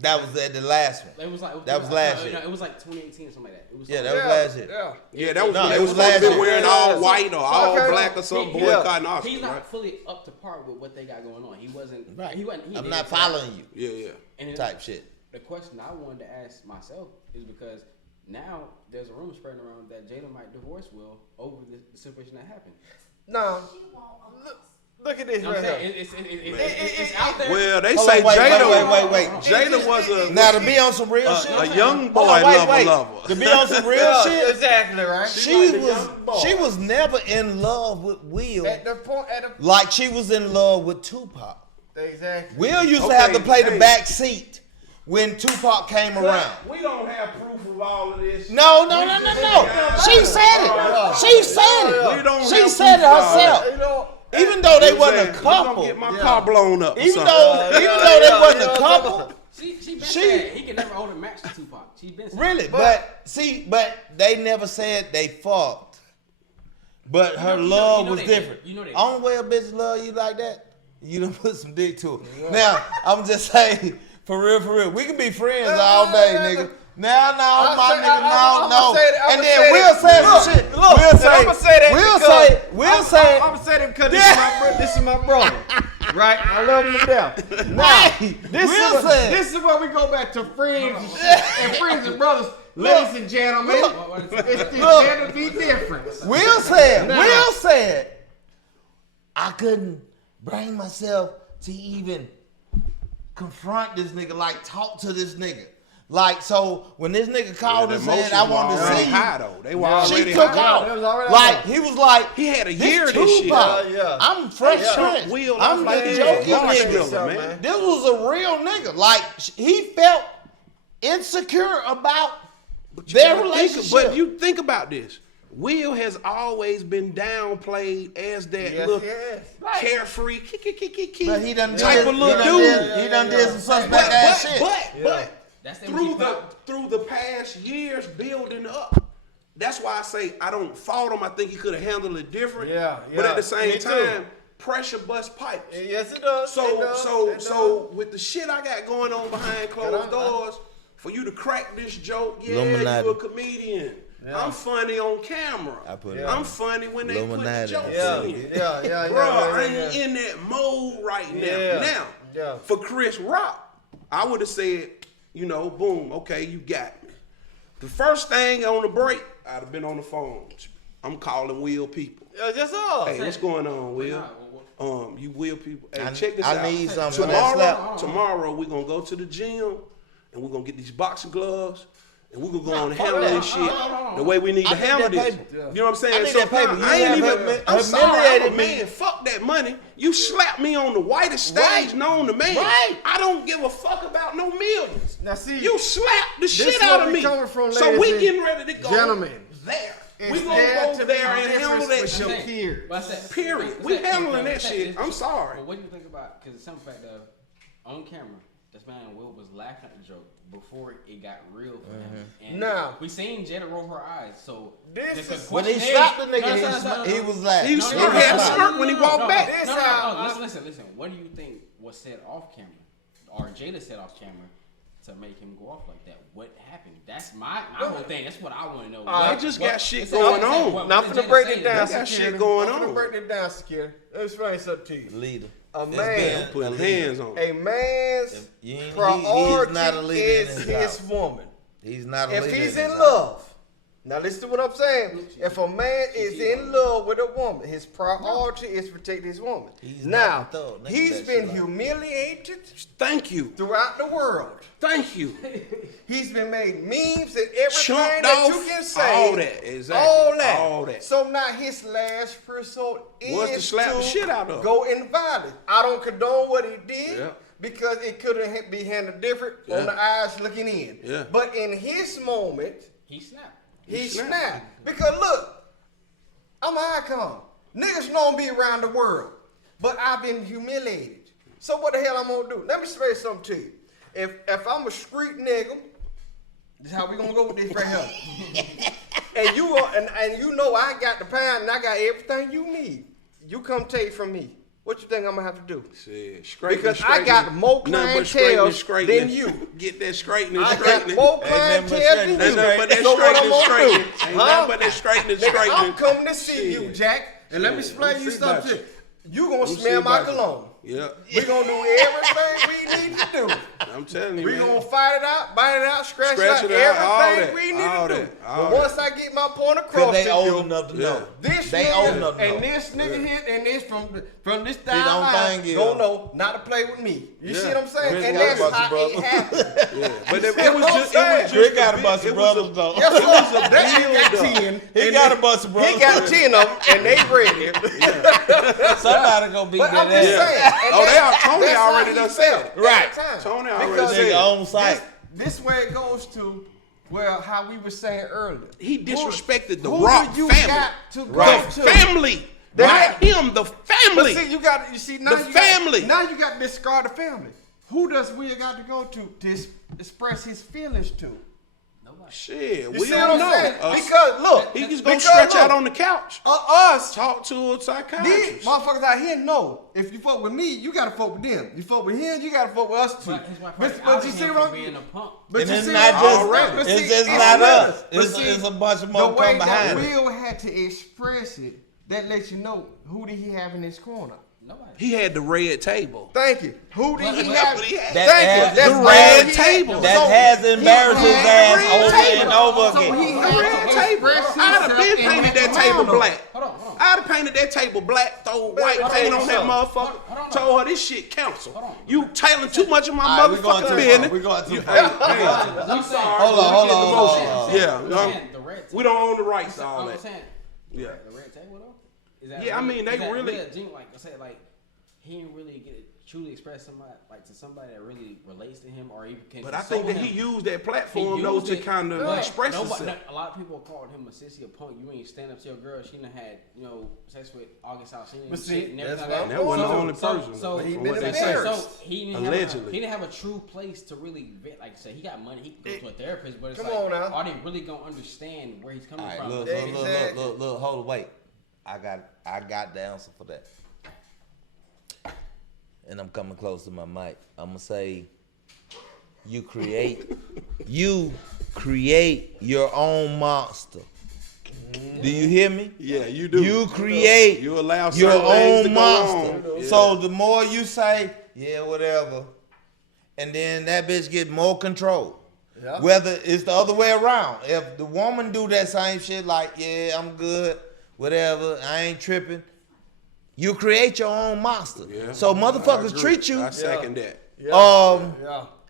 That was at the last one. It was like That was last year. No, it was like 2018 or something like that. It was Yeah, that was last year. Yeah, that was No, they it was was supposed to last be year. wearing all white or all black or something, boycotting Oscars, He's not right? fully up to par with what they got going on. He wasn't. Right. He wasn't. He I'm didn't not say- following you. Yeah. And then Type shit. The question I wanted to ask myself is because now there's a rumor spreading around that Jada might divorce Will over the situation that happened. No. She won't Look at this You know what I'm right saying? here. It's out there. Well, they Hold say on, wait. Jada was Now to be on some real shit. a young boy Hold on, lover. To be on some real shit. Exactly right. She was never in love with Will At the point, like she was in love with Tupac. exactly. Will used to have to play the back seat when Tupac came around. We don't have proof of all of this. No. She said it. She said We it. don't She have said it proof of all herself. You know, Even though they You wasn't saying, a "We couple. gonna get my car blown up. or Even something." though they wasn't a couple. She been She- said he can never hold a match to Tupac. She been said Really, but they never said they fucked. But her love was they did. different. You know they did. Only way a bitch love you like that, you done put some dick to it. Now, I'm just saying, for real, we can be friends all day, nigga. Now, my nigga, no. And then Will say some shit. I'ma say that We'll say. I'm gonna say that because this is my brother, right? I love him to death. Now, this is where we go back to friends and friends and brothers. Ladies and gentlemen, it's gonna be different. Will said, I couldn't bring myself to even confront this nigga, like talk to this nigga. Like, so when this nigga called and said, I wanted to see you, They were already she took high. off. Like, he was like, He had a this year of this shit. Tupac. Yeah. I'm Fresh Prince. Will I'm like the a joking marshmallow, nigga. man. This was a real nigga. Like, he felt insecure about their relationship. But you think about this. Will has always been downplayed as that little carefree, But he done type did, of little dude. He done did some suspect ass shit. But That's the through the past years building up, that's why I say I don't fault him. I think he could have handled it different. But at the same time, pressure bust pipes. Yes, it does. So with the shit I got going on behind closed doors, for you to crack this joke, you a comedian. Yeah. I'm funny on camera. I'm funny when they put the jokes in. Bro, I ain't in that mode right now. Now, for Chris Rock, I would have said, boom, okay, you got me. The first thing on the break, I'd have been on the phone. I'm calling Will people. That's all. Hey, what's going on, Will? You will people. Hey, check this out. I need something for that slap. Tomorrow we're gonna go to the gym and we're gonna get these boxing gloves. And we're gonna go on and handle this shit the way we need to handle this. You know what I'm saying? I need that paper. I ain't even. I'm sorry, I'm a me. man. Fuck that money. You slapped me on the whitest stage known to man. Right. I don't give a fuck about no millions. Now see, you slapped the shit is out where of we me. coming from, So ladies we and getting ready to go gentlemen. there. It's We gonna there go to there be and handle that different with your shit. peers. But I said, Period. We handling that shit. I'm sorry. But what do you think about? Because it's something fact that on camera, this man Will was laughing at the joke before it got real for him. And Now we seen Jada roll her eyes. So this is when he slapped the nigga, he was laughing. He had a smirk when he walked back. This how Listen. What do you think was said off camera, or Jada said off camera, to make him go off like that? What happened? That's my whole thing. That's what I want to know. They just got shit going on. Now I'm finna break it down. They got Security. shit going I'm finna on. break it down, security. Let me explain something to you. Leader. A man, Putting hands on. a man's He is priority not a leader is in his his house. woman. He's not a If leader. he's in in his love, now listen to what I'm saying. If a man is in love with a woman, his priority is to protect his woman. He's Now, not a thug. Nigga, he's that been shit like- humiliated Thank you. throughout the world. Thank you. He's been made memes and everything Chunked that off, you can say. all that, exactly. All that. So now his last resort Was to is slap to the shit out of him. go in violence. I don't condone what he did Yeah. because it could have been handled different Yeah. on the eyes looking in. Yeah. But in his moment, He snapped. he snapped. snapped. Because look, I'm an icon. Niggas know me around the world, but I've been humiliated. So what the hell I'm gonna do? Let me say something to you. If I'm a street nigga, this is how we gonna go with this right here. and you know I got the pound and I got everything you need. You come take from me. What you think I'm gonna have to do? Shit, Because I got more clientele than you. Get that straightening, I got straightening. more Ain't nothing but clientele than you. Ain't nothing but that So what I'm straightening, gonna do? straightening. Ain't nothing but that straightening, Nigga, I'm straightening. coming to see you, Shit. Jack. And let me Shit. explain We'll you see about something. you. You gonna We'll see smell my about you. cologne. Yeah, We gonna do everything we need to do. I'm telling you, We man. gonna fight it out, bite it out, scratch Scratch it out, it out, all everything that, we need all to do. that, all But that. once I get my point Cause across they to old you, enough to Yeah. know. this They nigga old enough to and know. this nigga here and this from this the style only line thing is- don't know not to play with me. You Yeah. see what I'm saying? Chris And got that's a bunch of how it brothers. happened. Yeah, but it You was know just, what I'm it was saying? Rick got a bunch of brothers though. Yes, sir. That nigga got 10. He and got then a bunch of brothers. He got 10 of them, and they ready. Somebody gonna be But good I'm just at saying. it. and Oh, that's Tony how already he done felt said it. at Right. the time. Tony already Because said it. Nigga on site. This way it goes to, well, how we were saying earlier. He disrespected the Who Rock do you family. got to Right. go to? Family. That- Not him, the But family. see, you see now The you family. Now you got to discard the family. Who does Will got to go to express his feelings to? Nobody. Shit, You we see don't what I'm saying? know. Because look, He just gonna because stretch out look, on the couch. us. Talk to a These psychiatrist. motherfuckers out here know if you fuck with me, you gotta fuck with them. You fuck with him, you gotta fuck with us too. But his wife But you see what being a punk. But And you it's see not what just I'm saying? But it's see, just it's not with us. But It's, see, it's a bunch of the more way come behind that it. Will had to express it, that lets you know who did he have in his corner. Nobody. He had the red table. Thank you. Who did he But- have? but he had- That Thank has you. That's the all red he table. had. That So has he embarrassed his had ass the red over table. and over So again. he The had red to table. express I'd have himself been and painted make that a table mound. black. Hold on. I'd have painted that table black, throw white Hold paint on, on that hold motherfucker. Hold on. Told her this shit counsel. Hold on. You tailing too much of my All right, we going motherfucking too business. far. We going too You- far. hey, I'm saying. Hold on. Yeah, I'm no, saying the red we don't own the rights to all I'm that. saying. Yeah. The red table though. Is that Yeah, I mean, they is that really- like I said, like he didn't really get truly express somebody like to somebody that really relates to him or even can. But I console think that him. he used that He platform though used to it, kind of but express nobody- himself. A lot of people called him a sissy, a punk. You ain't stand up to your girl. She done had sex with August Alsina. But see, that's And what that wasn't the So- only person. So He from been what they embarrassed. say. So he didn't Allegedly. Have he didn't have a true place to really vet. Like I said, he got money. He can go to a therapist, but it's Come like, on now. are they really gonna understand where he's coming All right, from? look, Exactly. hold on, wait. I got the answer for that. And I'm coming close to my mic. I'm gonna say, you create your own monster. Do you hear me? Yeah, you do. You create You allow your certain things to own go monster. on. Yeah. So the more you say, yeah, whatever, and then that bitch get more control. Yeah. Whether it's the other way around. If the woman do that same shit like, yeah, I'm good, whatever, I ain't tripping, You create your own monster. Yeah. So I motherfuckers agree. treat you I second that.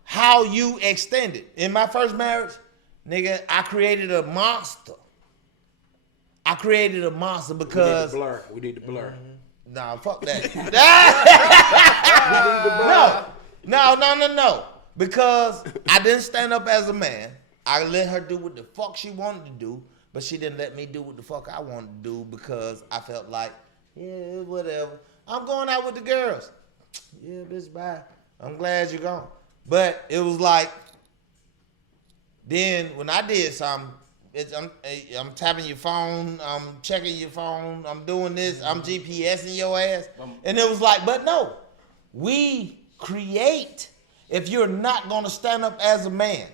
how you extend it. In my first marriage, nigga, I created a monster. Because We need to blur. nah, fuck that. No. Because I didn't stand up as a man. I let her do what the fuck she wanted to do, but she didn't let me do what the fuck I wanted to do because I felt like, yeah, whatever. I'm going out with the girls. Yeah, bitch, bye. I'm glad you're gone. But it was like, then when I did something, I'm tapping your phone, I'm checking your phone, I'm doing this, I'm GPSing your ass. And it was like, but no, we create if you're not gonna stand up as a man.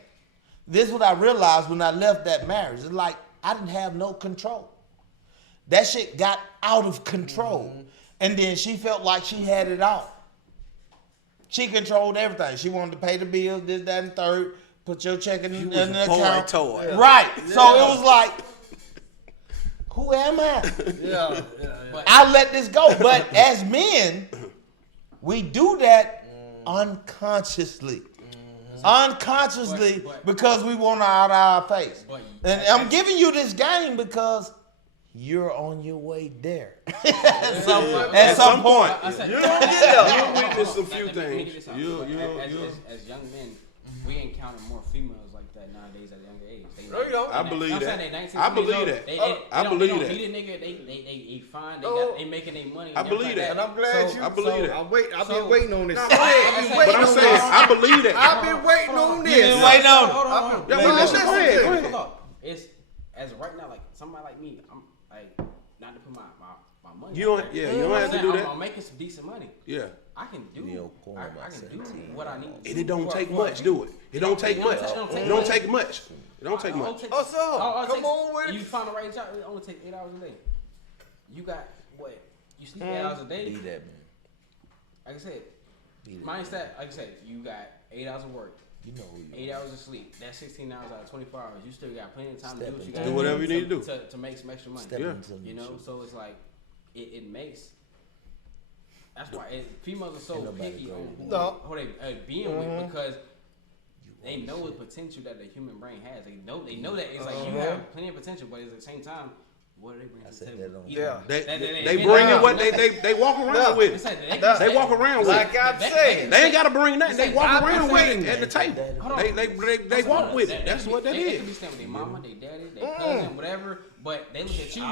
This is what I realized when I left that marriage. It's like, I didn't have no control. That shit got out of control. Mm-hmm. And then she felt like she had it all. She controlled everything. She wanted to pay the bills, this, that, and third. Put your check in the account. Toy. Yeah. Right. Yeah. So it was like, who am I? Yeah. I let this go. But as men, we do that unconsciously. Because we want out of our face. And I'm giving you this game because you're on your way there. At some point. You don't get there. You'll witness a few things. As young men, we encounter more females like that nowadays at a younger age. I believe that. I believe that. I believe that. They don't need a nigga. They fine. They making their money. I believe that. And I'm glad I believe that. I've been waiting on this. But I'm saying, I believe that. I've been waiting on this. Waiting on. Hold on. Go ahead. It's as of right now, like somebody like me, I'm like not to put my money. You don't have to do that. I'm making some decent money. Yeah. I can do what I need to do. And it don't take much, do it? It don't take much. It don't take much. It don't take much. Come on with it. You find the right job, it only takes 8 hours a day. You got what? You sleep 8 hours a day? Need that, man. Like I said, mine's that, like I said, you got 8 hours of work. You know who you 8 hours of sleep. That's 16 hours out of 24 hours. You still got plenty of time to do what you got to do. Whatever you need to do. To make some extra money. Yeah. You know, so it's like, it makes... That's why females are so picky on who they being with because they know the potential that the human brain has. They know that it's like you have plenty of potential, but at the same time, what do they bring to the table? Yeah, they bring in what they walk around with. They walk around with. Like I'm saying, they ain't got to bring nothing. They walk around with it at the table. They walk with it. That's what that is. They can be staying with their mama, their daddy, their cousin, whatever. But they look at you.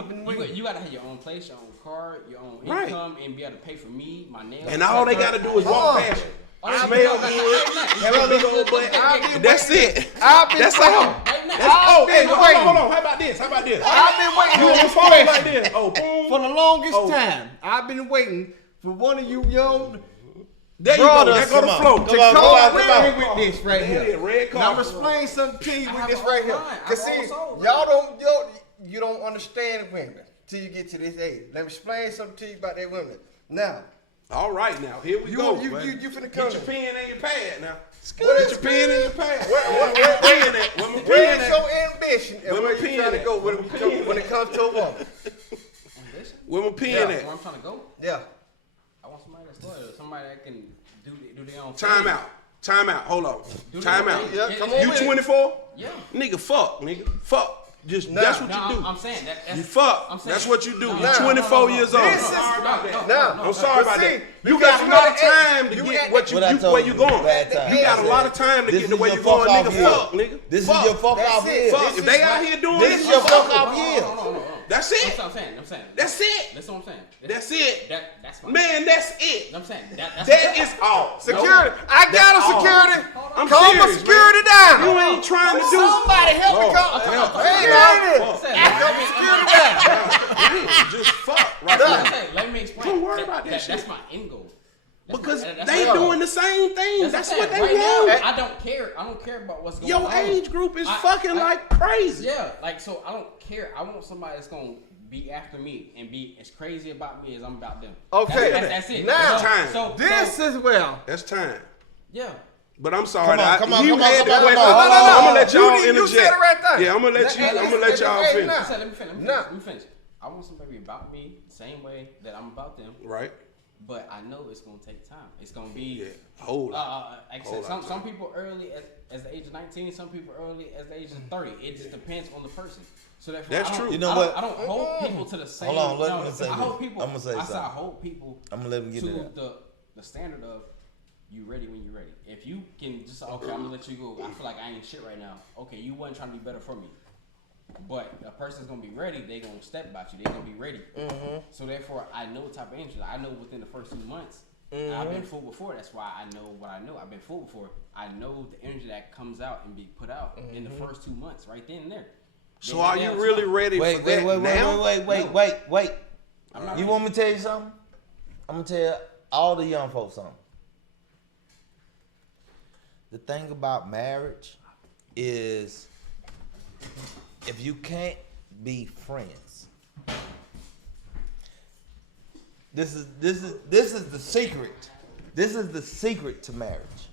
You gotta have your own place, your own car, your own income, and be able to pay for me, my nails. And all they gotta do is walk past you. Smell good. Have a big old butt. That's it. That's all. Oh, hey, hold on. How about this? I've been waiting on this question like this. For the longest time. I've been waiting for one of you young there you go. There go the flow. To come around with this right here. Red now I'm gonna explain something to you with this right here. Cause see, you don't understand women till you get to this age. Let me explain something to you about that women. Now. All right, now here we go. You finna come. Get your pen and your pad now. Get your pen and your pad. Where's your ambition and where you trying to go when it comes to a woman? Ambition? Where my pen at? Where I'm trying to go? Yeah. I want somebody that's loyal, somebody that can do their own thing. Time out. Hold on. Time out. Yeah, come on. You 24? Yeah. Nigga, fuck. Just that's what you do. I'm saying that. You fuck. That's what you do. You're 24 years old. I'm sorry about that. You got a lot of time to get where you going. You got a lot of time to get to where you going, nigga. Fuck, nigga. This is your fuck off year. If they out here doing this is your fuck off year. That's it. That's what I'm saying. That's it. That's what I'm saying. That's it. That's my man. That's it. I'm saying that is all. Security. I got a security. I'm call my security down. You ain't trying to do. Somebody help me call. Just fuck right now. Let me explain. Don't worry about that shit. That's my end goal. Because they doing the same thing. That's what they want. I don't care. I don't care about what's going on. Your age group is fucking like crazy. Yeah, like so I don't care. I want somebody that's gonna be after me and be as crazy about me as I'm about them. Okay, that's it. Now, time. This is well. That's time. Yeah. But I'm sorry. Come on. I'm gonna let y'all interject. You said it right there. Yeah, I'm gonna let y'all finish. Let me finish. I want somebody about me the same way that I'm about them. Right. But I know it's gonna take time. It's gonna be hold on. Like I said, some people early as the age of 19, some people early as the age of 30. It just depends on the person. So that's true. You know what? I don't hold people to the same. Hold on, let me say I hold this. people. I'm gonna say something. I hold people. I'm gonna let him get to that. the standard of you ready when you're ready. If you can just okay, I'm gonna let you go. I feel like I ain't shit right now. Okay, you wasn't trying to be better for me. But a person's gonna be ready. They gonna step about you. They gonna be ready. So therefore, I know what type of energy. I know within the first 2 months. I've been fooled before. That's why I know what I know. I've been fooled before. I know the energy that comes out and be put out in the first 2 months, right then and there. So are you really ready for that now? Wait. You want me to tell you something? I'm gonna tell all the young folks something. The thing about marriage is if you can't be friends, this is the secret. This is the secret to marriage.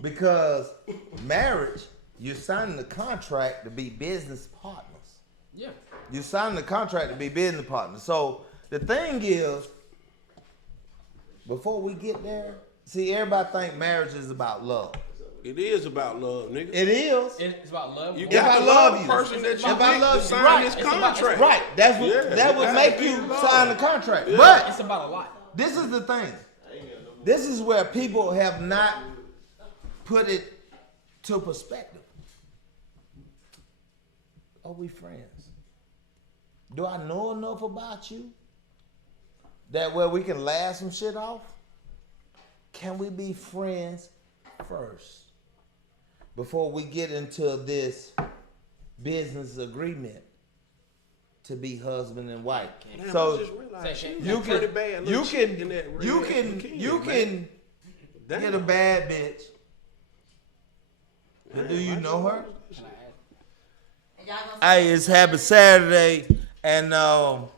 Because marriage, you're signing the contract to be business partners. Yeah. You're signing the contract to be business partners. So the thing is, before we get there, see, everybody think marriage is about love. It is about love, nigga. It is. It's about love. You got to love the person that you pick to sign this contract. Right. That would make you sign the contract. Yeah. But It's about a lot. this is the thing. This is where people have not put it to perspective. Are we friends? Do I know enough about you that where we can laugh some shit off? Can we be friends first before we get into this business agreement to be husband and wife? Damn, So I just realized you pretty can bad you little chick in can that red you can bikini, you man. can Damn. get a bad bitch. And do you know her? Can I add? And y'all gonna Hey, it's Happy Saturday, and I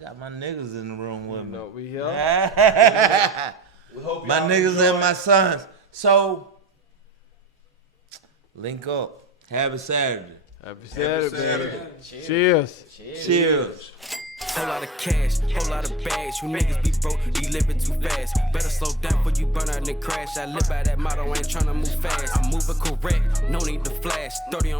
got my niggas in the room with me. No, we here. My y'all niggas enjoy. and my sons. So, link up. Happy Saturday. Happy Saturday. Saturday. Cheers. Cheers. Whole lot of cash, whole lot of bags. You niggas be broke, be living too fast. Better slow down before you burn out and crash. I live by that motto, ain't tryna move fast. I'm moving correct, no need to flash. 30 on